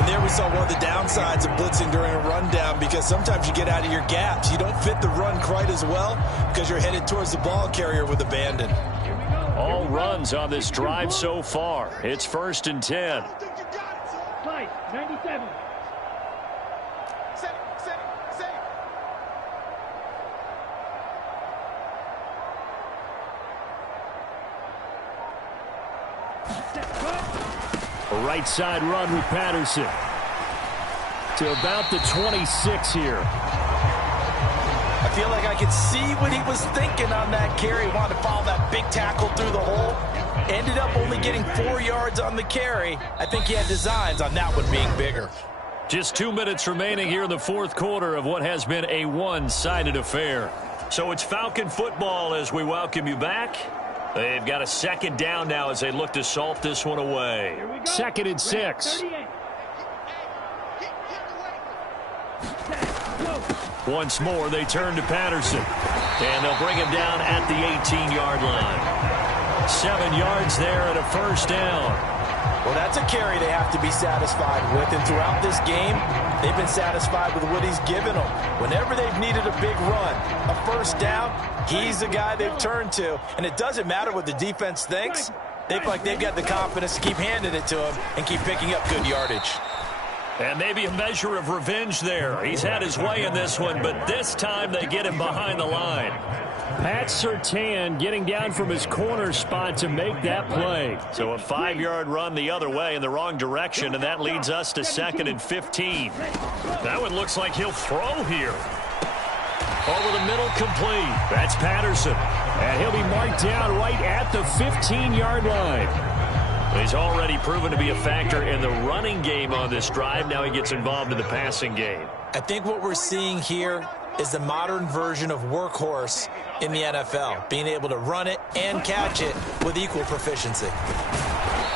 And there we saw one of the downsides of blitzing during a rundown, because sometimes you get out of your gaps. You don't fit the run quite as well because you're headed towards the ball carrier with abandon. All runs on this drive so far. It's 1st and 10. Slice, 97. A right side run with Patterson to about the 26 here. I feel like I could see what he was thinking on that carry. He wanted to follow that big tackle through the hole. Ended up only getting 4 yards on the carry. I think he had designs on that one being bigger. Just 2 minutes remaining here in the 4th quarter of what has been a one-sided affair. So it's Falcon football as we welcome you back. They've got a 2nd down now as they look to salt this one away. 2nd and 6. Once more, they turn to Patterson. And they'll bring him down at the 18-yard line. 7 yards there and a 1st down. Well, that's a carry they have to be satisfied with. And throughout this game, they've been satisfied with what he's given them. Whenever they've needed a big run, a 1st down, he's the guy they've turned to. And it doesn't matter what the defense thinks. They feel like they've got the confidence to keep handing it to him and keep picking up good yardage. And maybe a measure of revenge there. He's had his way in this one, but this time they get him behind the line. Pat Surtain getting down from his corner spot to make that play. So a 5-yard run the other way in the wrong direction, and that leads us to 2nd and 15. That one looks like he'll throw here. Over the middle, complete. That's Patterson. And he'll be marked down right at the 15-yard line. He's already proven to be a factor in the running game on this drive. Now he gets involved in the passing game. I think what we're seeing here is the modern version of workhorse in the NFL, being able to run it and catch it with equal proficiency.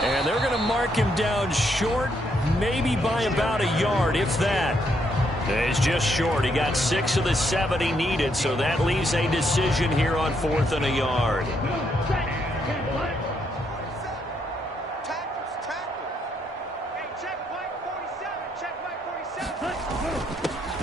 And they're going to mark him down short, maybe by about a yard, if that. It's just short. He got 6 of the 7 he needed, so that leaves a decision here on 4th and a yard.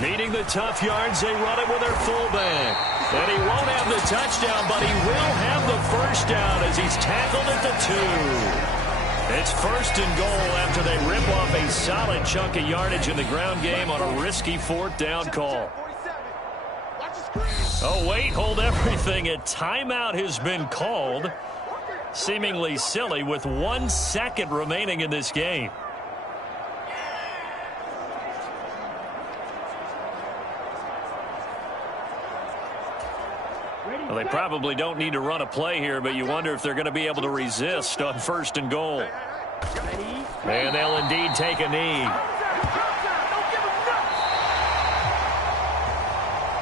Needing the tough yards, they run it with their fullback. And he won't have the touchdown, but he will have the 1st down as he's tackled at the 2. It's 1st and goal after they rip off a solid chunk of yardage in the ground game on a risky 4th down call. Oh, wait, hold everything. A timeout has been called. Seemingly silly with 1 second remaining in this game. Well, they probably don't need to run a play here, but you wonder if they're going to be able to resist on 1st and goal. And they'll indeed take a knee.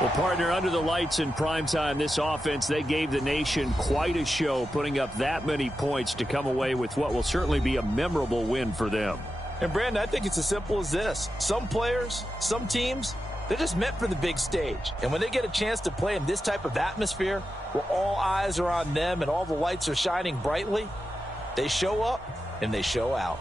Well, partner, under the lights in primetime, this offense, they gave the nation quite a show, putting up that many points to come away with what will certainly be a memorable win for them. And, Brandon, I think it's as simple as this. Some players, some teams, they're just meant for the big stage. And when they get a chance to play in this type of atmosphere where all eyes are on them and all the lights are shining brightly, they show up and they show out.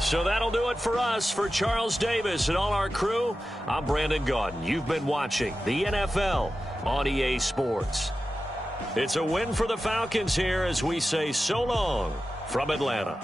So that'll do it for us. For Charles Davis and all our crew, I'm Brandon Gaudin. You've been watching the NFL on EA Sports. It's a win for the Falcons here as we say so long from Atlanta.